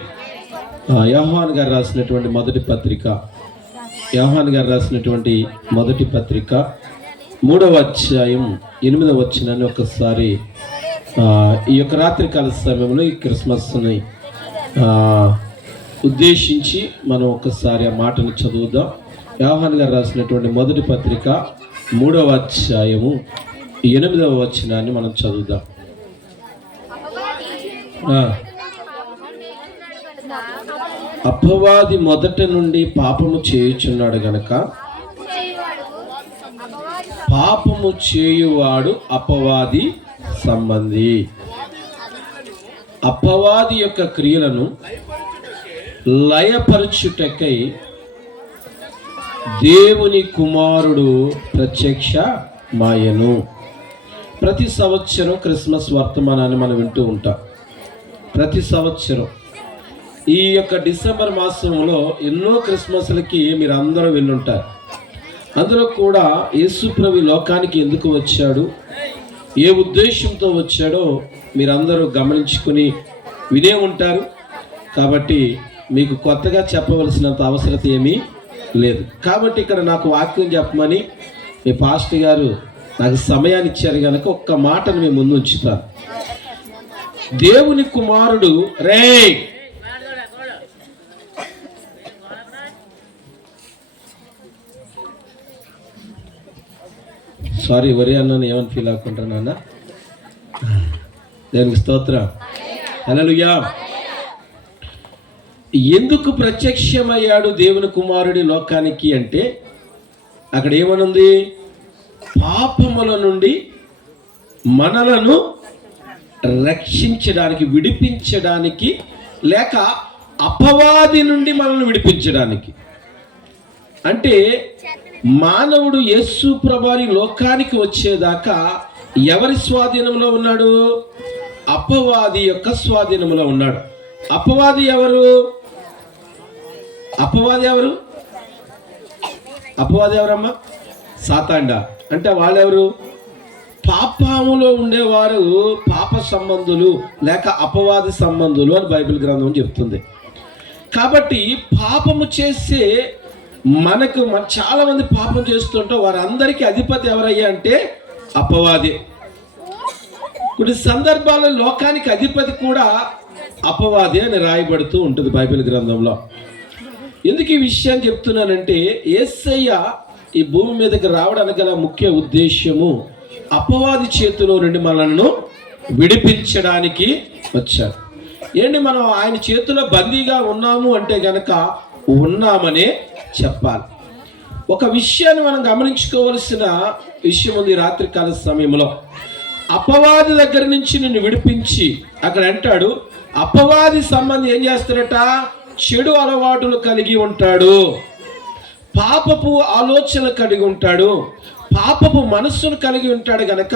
యోహాను గారు రాసినటువంటి మొదటి పత్రిక, 3వ అధ్యాయం 8వ వచనాన్ని ఒకసారి ఈ యొక్క రాత్రికాల సమయంలో ఈ క్రిస్మస్ని ఉద్దేశించి మనం ఒకసారి ఆ మాటను చదువుదాం. యోహాను గారు రాసినటువంటి మొదటి పత్రిక 3వ అధ్యాయము 8వ వచనాన్ని మనం చదువుదాం. అపవాది మొదట నుండి పాపము చేయుచున్నాడు గనక పాపము చేయువాడు అపవాది సంబంధి. అపవాది యొక్క క్రియలను లయపరచుటకై దేవుని కుమారుడు ప్రత్యక్ష మాయను. ప్రతి సంవత్సరం క్రిస్మస్ వర్తమానాన్ని మనం వింటూ ఉంటాం. ప్రతి సంవత్సరం ఈ యొక్క డిసెంబర్ మాసంలో ఎన్నో క్రిస్మస్లకి మీరు అందరూ వెళ్ళుంటారు. అందులో కూడా యేసు ప్రభు లోకానికి ఎందుకు వచ్చాడు, ఏ ఉద్దేశంతో వచ్చాడో మీరందరూ గమనించుకొని వినే ఉంటారు. కాబట్టి మీకు కొత్తగా చెప్పవలసినంత అవసరత ఏమీ లేదు. కాబట్టి ఇక్కడ నాకు వాక్యం చెప్పమని మీ పాస్టర్ గారు నాకు సమయాన్ని ఇచ్చారు కనుక ఒక్క మాటను మేము ముందు ఉంచుతాను. దేవుని కుమారుడు సారీ వరి అన్నాను, ఏమని ఫీల్ అవ్వకుంటున్నా. దేవునికి స్తోత్రం. హల్లెలూయా. ఎందుకు ప్రత్యక్షమయ్యాడు దేవుని కుమారుడి లోకానికి అంటే అక్కడ ఏమనుంది? పాపముల నుండి మనలను రక్షించడానికి, విడిపించడానికి, లేక అపవాది నుండి మనల్ని విడిపించడానికి. అంటే మానవుడు యేసు ప్రభువారి లోకానికి వచ్చేదాకా ఎవరి స్వాధీనంలో ఉన్నాడు? అపవాది యొక్క స్వాధీనంలో ఉన్నాడు. అపవాది ఎవరు? అపవాది ఎవరమ్మా? సాతాండా. అంటే వాళ్ళెవరు? పాపములో ఉండేవారు, పాప సంబంధులు లేక అపవాది సంబంధులు అని బైబిల్ గ్రంథం చెప్తుంది. కాబట్టి పాపము చేసే మనకు చాలా మంది పాపం చేస్తుంటే వారందరికీ అధిపతి ఎవరయ్యా అంటే అపవాది. కొన్ని సందర్భాల్లో లోకానికి అధిపతి కూడా అపవాది అని రాయబడుతూ ఉంటుంది బైబిల్ గ్రంథంలో. ఎందుకు ఈ విషయాన్ని చెప్తున్నానంటే, యేసయ్య ఈ భూమి మీదకి రావడానికి గల ముఖ్య ఉద్దేశ్యము అపవాది చేతిలో నుండి మనల్ని విడిపించడానికి వచ్చారు. ఏంటి, మనం ఆయన చేతిలో బందీగా ఉన్నాము అంటే గనక ఉన్నామనే చెప్పాలి. ఒక విషయాన్ని మనం గమనించుకోవలసిన విషయం ఉంది. రాత్రికాల సమయంలో అపవాది దగ్గర నుంచి నిన్ను విడిపించి, అక్కడ అంటాడు అపవాది సంబంధం ఏం చేస్తాడట, చెడు అలవాటులు కలిగి ఉంటాడు, పాపపు ఆలోచనలు కలిగి ఉంటాడు, పాపపు మనస్సును కలిగి ఉంటాడు. గనక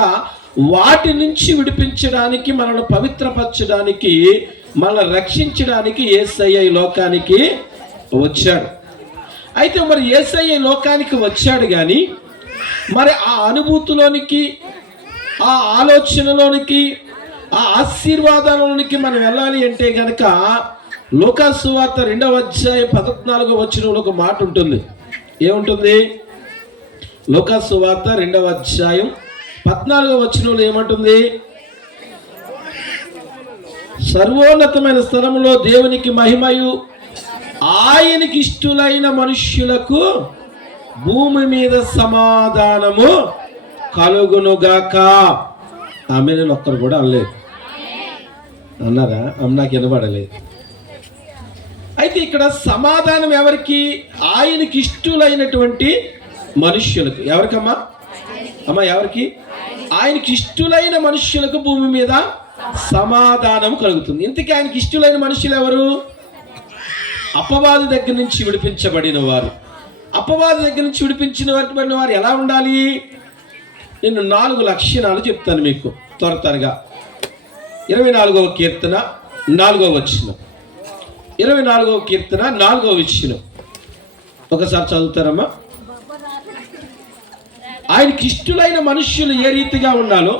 వాటి నుంచి విడిపించడానికి, మనల్ని పవిత్రపరచడానికి, మనల్ని రక్షించడానికి యేసయ్య ఈ లోకానికి వచ్చాడు. అయితే మరి యేసయ్య ఈ లోకానికి వచ్చాడు, కానీ మరి ఆ అనుభూతిలోనికి, ఆ ఆలోచనలోనికి, ఆ ఆశీర్వాదాలలోనికి మనం వెళ్ళాలి అంటే గనక లూకాసు సువార్త 2వ అధ్యాయం 14వ వచనంలో ఒక మాట ఉంటుంది. ఏముంటుంది? లూకాసు సువార్త 2వ అధ్యాయం 14వ వచనంలో ఏమంటుంది? సర్వోన్నతమైన స్థలంలో దేవునికి మహిమయు ఆయనకి ఇష్టులైన మనుష్యులకు భూమి మీద సమాధానము కలుగునుగాక. ఆమె నేను ఒక్కరు కూడా అనలేదు. అన్నారా? నాకు వినబడలేదు. అయితే ఇక్కడ సమాధానం ఎవరికి? ఆయనకి ఇష్టులైనటువంటి మనుష్యులకు. ఎవరికమ్మా? అమ్మా ఎవరికి? ఆయనకి ఇష్టులైన మనుష్యులకు భూమి మీద సమాధానం కలుగుతుంది. ఇంతకీ ఆయనకి ఇష్టులైన మనుషులు ఎవరు? అపవాది దగ్గర నుంచి విడిపించబడిన వారు. అపవాది దగ్గర నుంచి విడిపించబడిన వారు ఎలా ఉండాలి? నేను 4 లక్షణాలు చెప్తాను మీకు త్వరగా. 24వ కీర్తన 4వ వచనం. 24వ కీర్తన 4వ వచనం ఒకసారి చదువుతారమ్మా. ఆయనకి ఇష్టులైన మనుష్యులు ఏ రీతిగా ఉండాలో